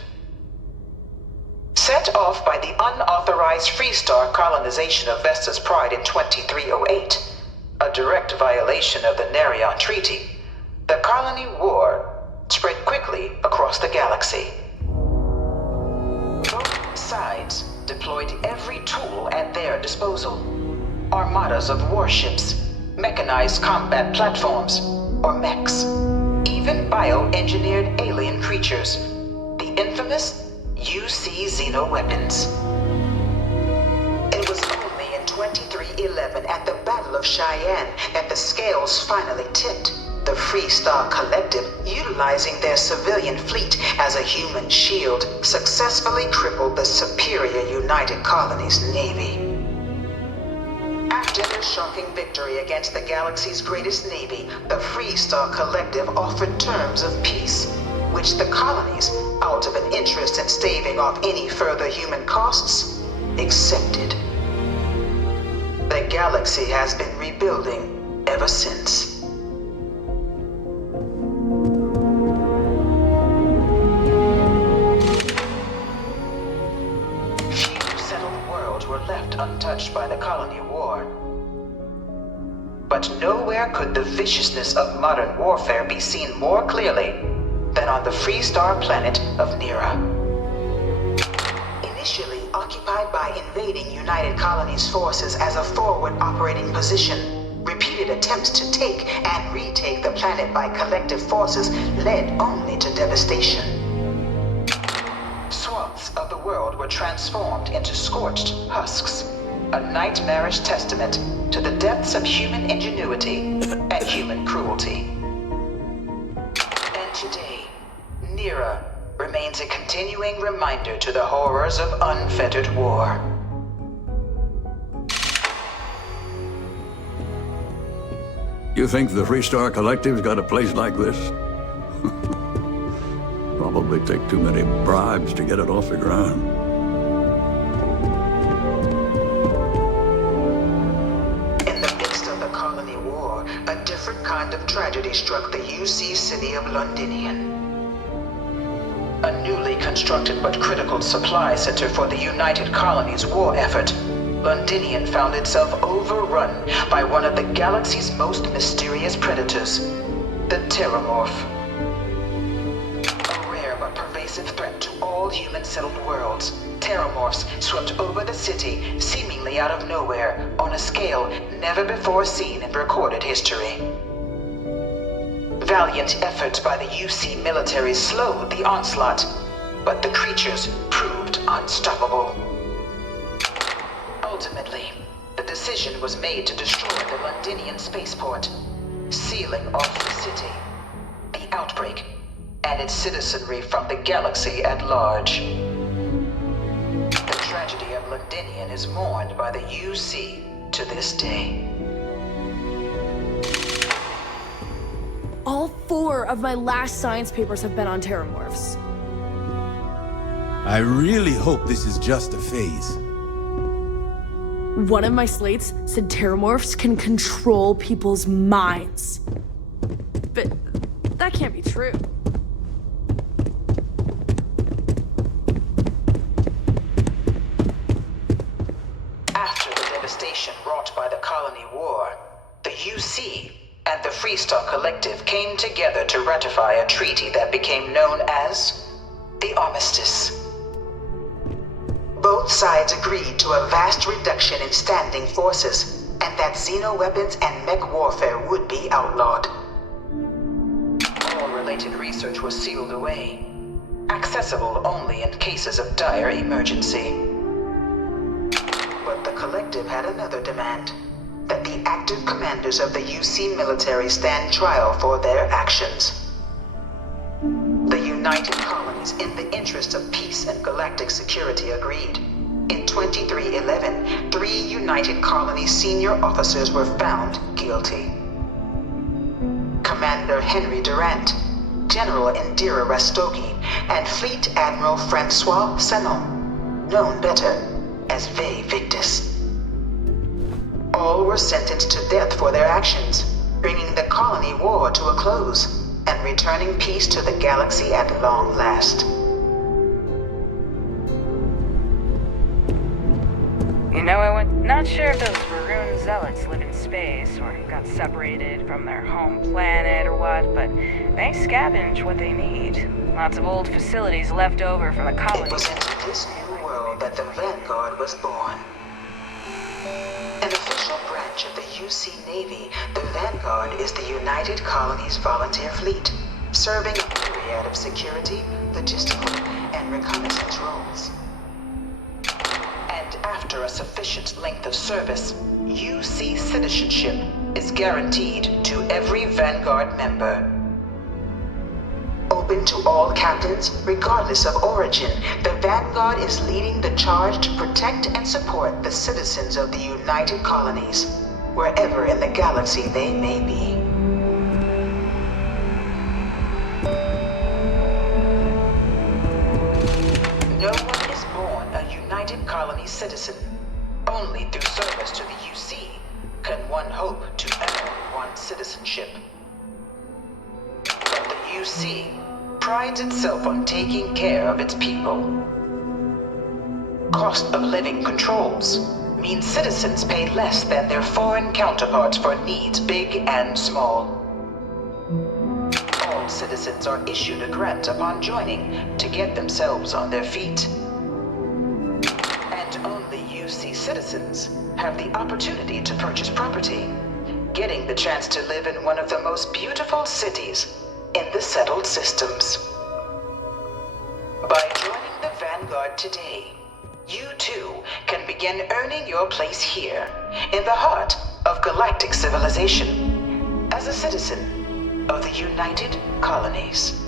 Set off by the unauthorized Freestar colonization of Vesta's Pride in 2308, a direct violation of the Narion Treaty, the colony war spread quickly across the galaxy. Both sides deployed every tool at their disposal. Armadas of warships, mechanized combat platforms, or mechs, even bioengineered alien creatures, the infamous UC xeno-weapons. It was only in 2311 at the Battle of Cheyenne that the scales finally tipped. The Freestar Collective, utilizing their civilian fleet as a human shield, successfully crippled the superior United Colonies Navy. After their shocking victory against the galaxy's greatest navy, the Freestar Collective offered terms of peace, which the colonies, out of an interest in staving off any further human costs, accepted. The galaxy has been rebuilding ever since. Untouched by the colony war. But nowhere could the viciousness of modern warfare be seen more clearly than on the Freestar planet of Nira. Initially occupied by invading United Colonies forces as a forward operating position, repeated attempts to take and retake the planet by collective forces led only to devastation. Swaths of the world were transformed into scorched husks, a nightmarish testament to the depths of human ingenuity and human cruelty. And today, Nira remains a continuing reminder to the horrors of unfettered war. You think the Freestar Collective's got a place like this? Probably take too many bribes to get it off the ground. In the midst of the colony war, a different kind of tragedy struck the UC city of Londinian. A newly constructed but critical supply center for the United Colonies' war effort, Londinian found itself overrun by one of the galaxy's most mysterious predators, the Terramorph. A rare but pervasive threat to all human-settled worlds, Terramorphs swept over the city seemingly out of nowhere on a scale never before seen in recorded history. Valiant efforts by the UC military slowed the onslaught, but the creatures proved unstoppable. Ultimately, the decision was made to destroy the Londinian spaceport, sealing off the city, the outbreak, and its citizenry from the galaxy at large. The tragedy of Londinian is mourned by the UC to this day. All 4 of my last science papers have been on Terramorphs. I really hope this is just a phase. One of my slates said Terramorphs can control people's minds. But that can't be true. After the devastation wrought by the Colony War, the UC and the Freestar Collective came together to ratify a treaty that became known as the Armistice. Both sides agreed to a vast reduction in standing forces, and that xeno-weapons and mech warfare would be outlawed. All related research was sealed away, accessible only in cases of dire emergency. But the Collective had another demand, that the active commanders of the UC military stand trial for their actions. The United Colonies, in the interest of peace and galactic security, agreed. In 2311, 3 United Colonies senior officers were found guilty. Commander Henry Durant, General Indira Rastogi, and Fleet Admiral Francois Sanon, known better as Ve Victus. All were sentenced to death for their actions, bringing the colony war to a close and returning peace to the galaxy at long last. You know, not sure if those Varun zealots live in space or got separated from their home planet or what, but they scavenge what they need. Lots of old facilities left over from the colony. It was into this new world that the Vanguard was born. An official branch of the UC Navy, the Vanguard is the United Colonies Volunteer Fleet, serving a myriad of security, logistical, and reconnaissance roles. And after a sufficient length of service, UC citizenship is guaranteed to every Vanguard member. Open to all captains, regardless of origin, the Vanguard is leading the charge to protect and support the citizens of the United Colonies, wherever in the galaxy they may be. No one is born a United Colonies citizen. Only through service to the UC can one hope to earn one's citizenship. But the UC prides itself on taking care of its people. Cost of living controls mean citizens pay less than their foreign counterparts for needs big and small. All citizens are issued a grant upon joining to get themselves on their feet. And only UC citizens have the opportunity to purchase property, getting the chance to live in one of the most beautiful cities in the settled systems. By joining the Vanguard today, you too can begin earning your place here, in the heart of galactic civilization, as a citizen of the United Colonies.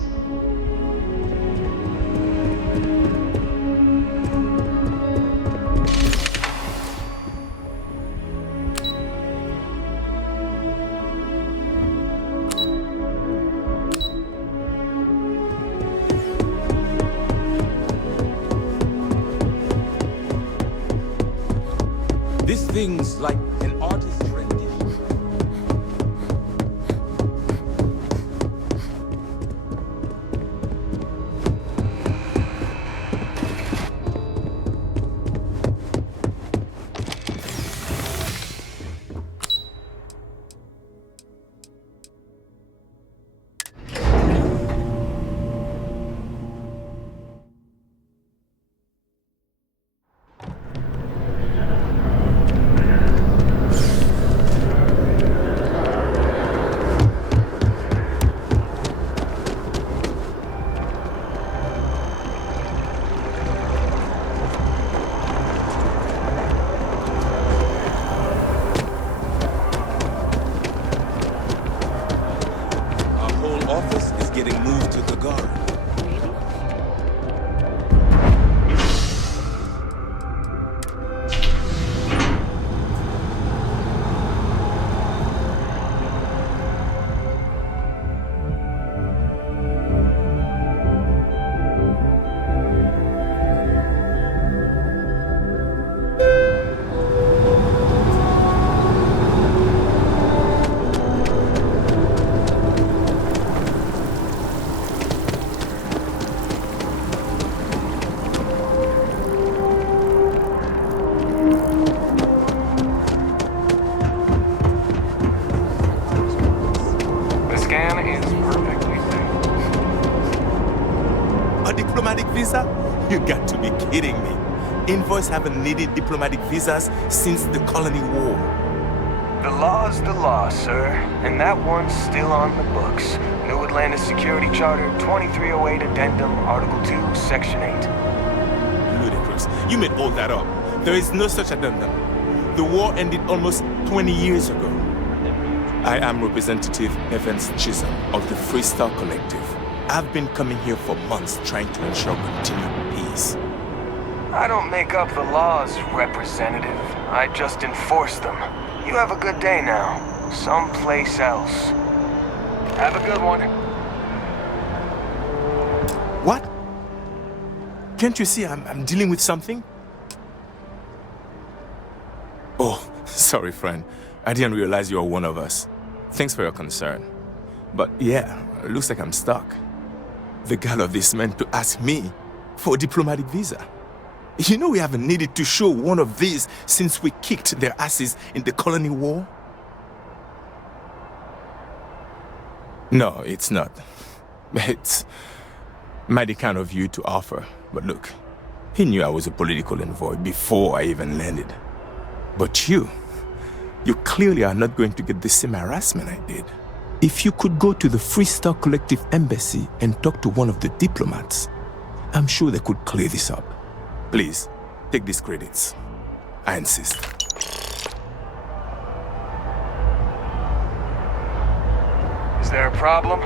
This thing's like an artist's rendition. Office is getting moved to the guard. Diplomatic visa? You got to be kidding me. Envoys haven't needed diplomatic visas since the colony war. The law's the law, sir, and that one's still on the books. New Atlantis Security Charter 2308 Addendum, Article 2, Section 8. Ludicrous. You made all that up. There is no such addendum. The war ended almost 20 years ago. I am Representative Evans Chisholm of the Freestar Collective. I've been coming here for months trying to ensure continued peace. I don't make up the laws, Representative. I just enforce them. You have a good day now. Someplace else. Have a good one. What? Can't you see I'm dealing with something? Oh, sorry, friend. I didn't realize you were one of us. Thanks for your concern. But yeah, it looks like I'm stuck. The gall of this man to ask me for a diplomatic visa. You know we haven't needed to show one of these since we kicked their asses in the colony war? No, it's not. It's mighty kind of you to offer. But look, he knew I was a political envoy before I even landed. But you clearly are not going to get the same harassment I did. If you could go to the Freestar Collective Embassy and talk to one of the diplomats, I'm sure they could clear this up. Please, take these credits. I insist. Is there a problem?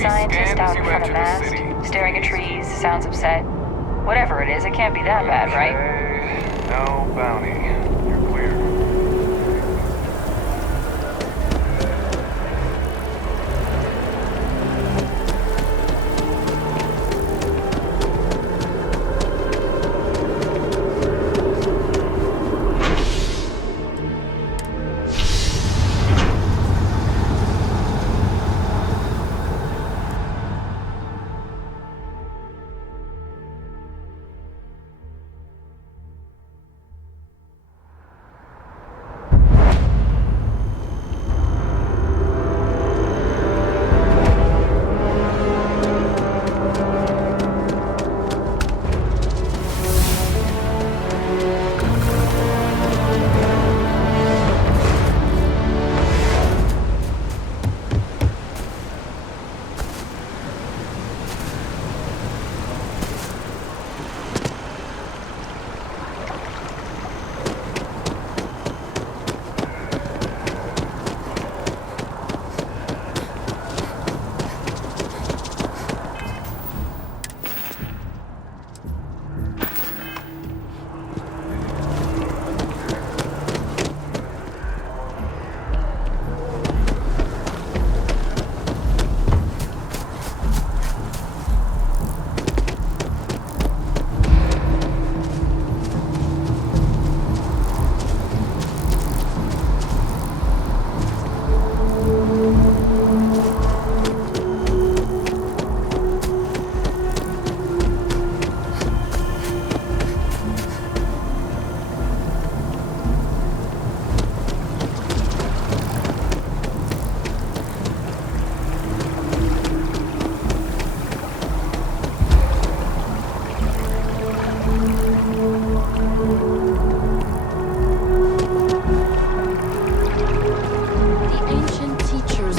Scientist out in front of mast, staring at trees, sounds upset. Whatever it is, it can't be that bad, right? No bounty. You're clear.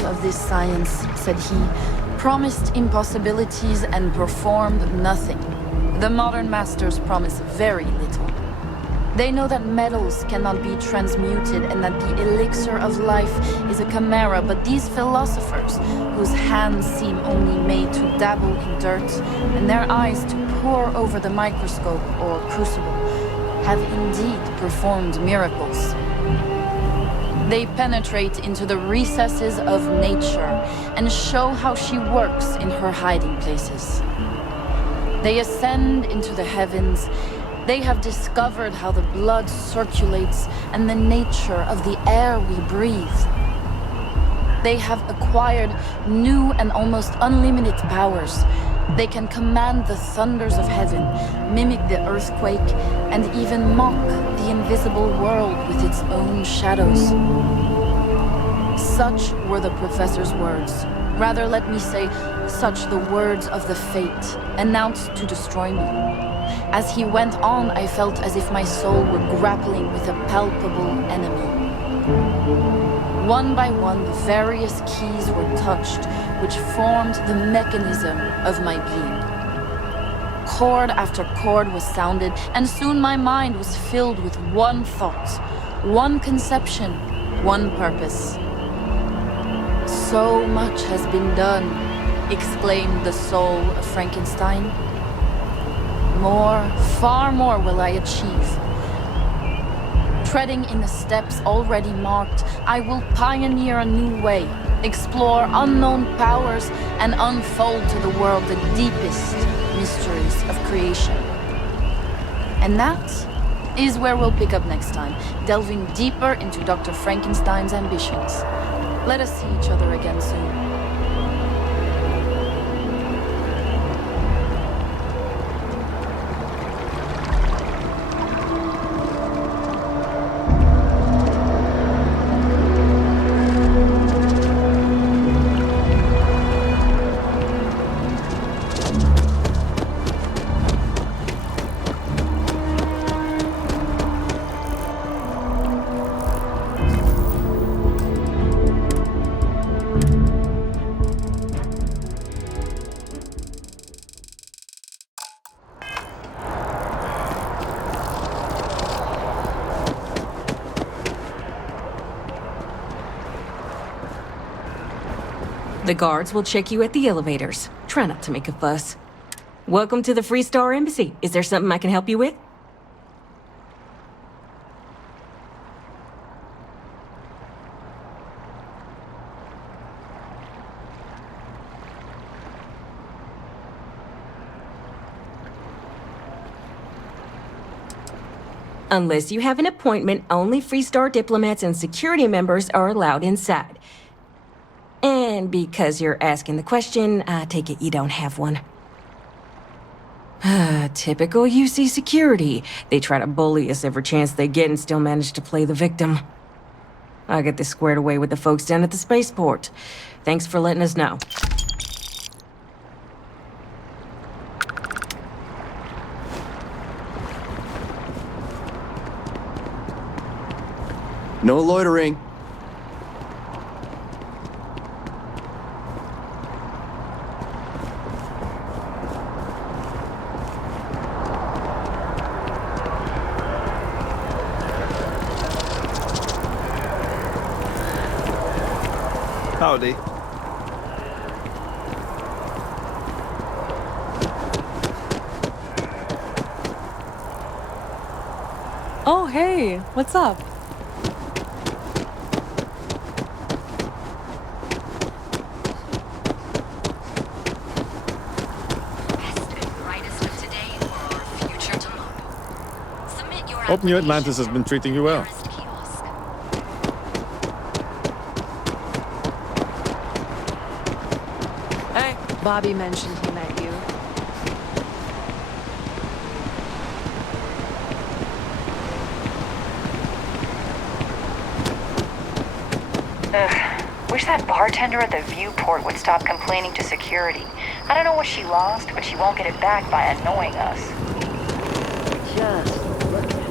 of this science, said he, promised impossibilities and performed nothing. The modern masters promise very little. They know that metals cannot be transmuted and that the elixir of life is a chimera, but these philosophers, whose hands seem only made to dabble in dirt and their eyes to pore over the microscope or crucible, have indeed performed miracles. They penetrate into the recesses of nature and show how she works in her hiding places. They ascend into the heavens. They have discovered how the blood circulates and the nature of the air we breathe. They have acquired new and almost unlimited powers. They can command the thunders of heaven, mimic the earthquake, and even mock the invisible world with its own shadows. Such were the professor's words. Rather, let me say, such the words of the fate, announced to destroy me. As he went on, I felt as if my soul were grappling with a palpable enemy. One by one, the various keys were touched, which formed the mechanism of my being. Chord after chord was sounded, and soon my mind was filled with one thought, one conception, one purpose. So much has been done, exclaimed the soul of Frankenstein. More, far more will I achieve. Treading in the steps already marked, I will pioneer a new way, explore unknown powers, and unfold to the world the deepest mysteries of creation. And that is where we'll pick up next time, delving deeper into Dr. Frankenstein's ambitions. Let us see each other again soon. The guards will check you at the elevators. Try not to make a fuss. Welcome to the Freestar Embassy. Is there something I can help you with? Unless you have an appointment, only Freestar diplomats and security members are allowed inside. And because you're asking the question, I take it you don't have one. Typical UC security. They try to bully us every chance they get and still manage to play the victim. I'll get this squared away with the folks down at the spaceport. Thanks for letting us know. No loitering. Howdy. Oh, hey, what's up? Hope New Atlantis has been treating you well. Hey, Bobby mentioned he met you. Ugh. Wish that bartender at the viewport would stop complaining to security. I don't know what she lost, but she won't get it back by annoying us. Just look at it.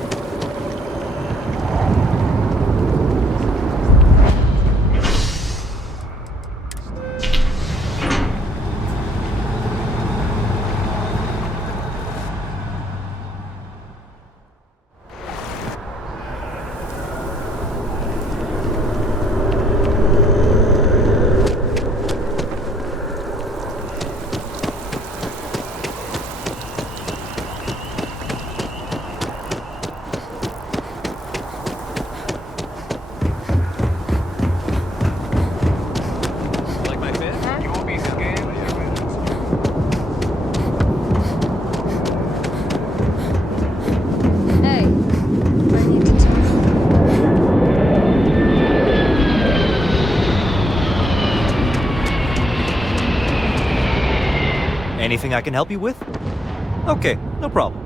Anything I can help you with? Okay, no problem.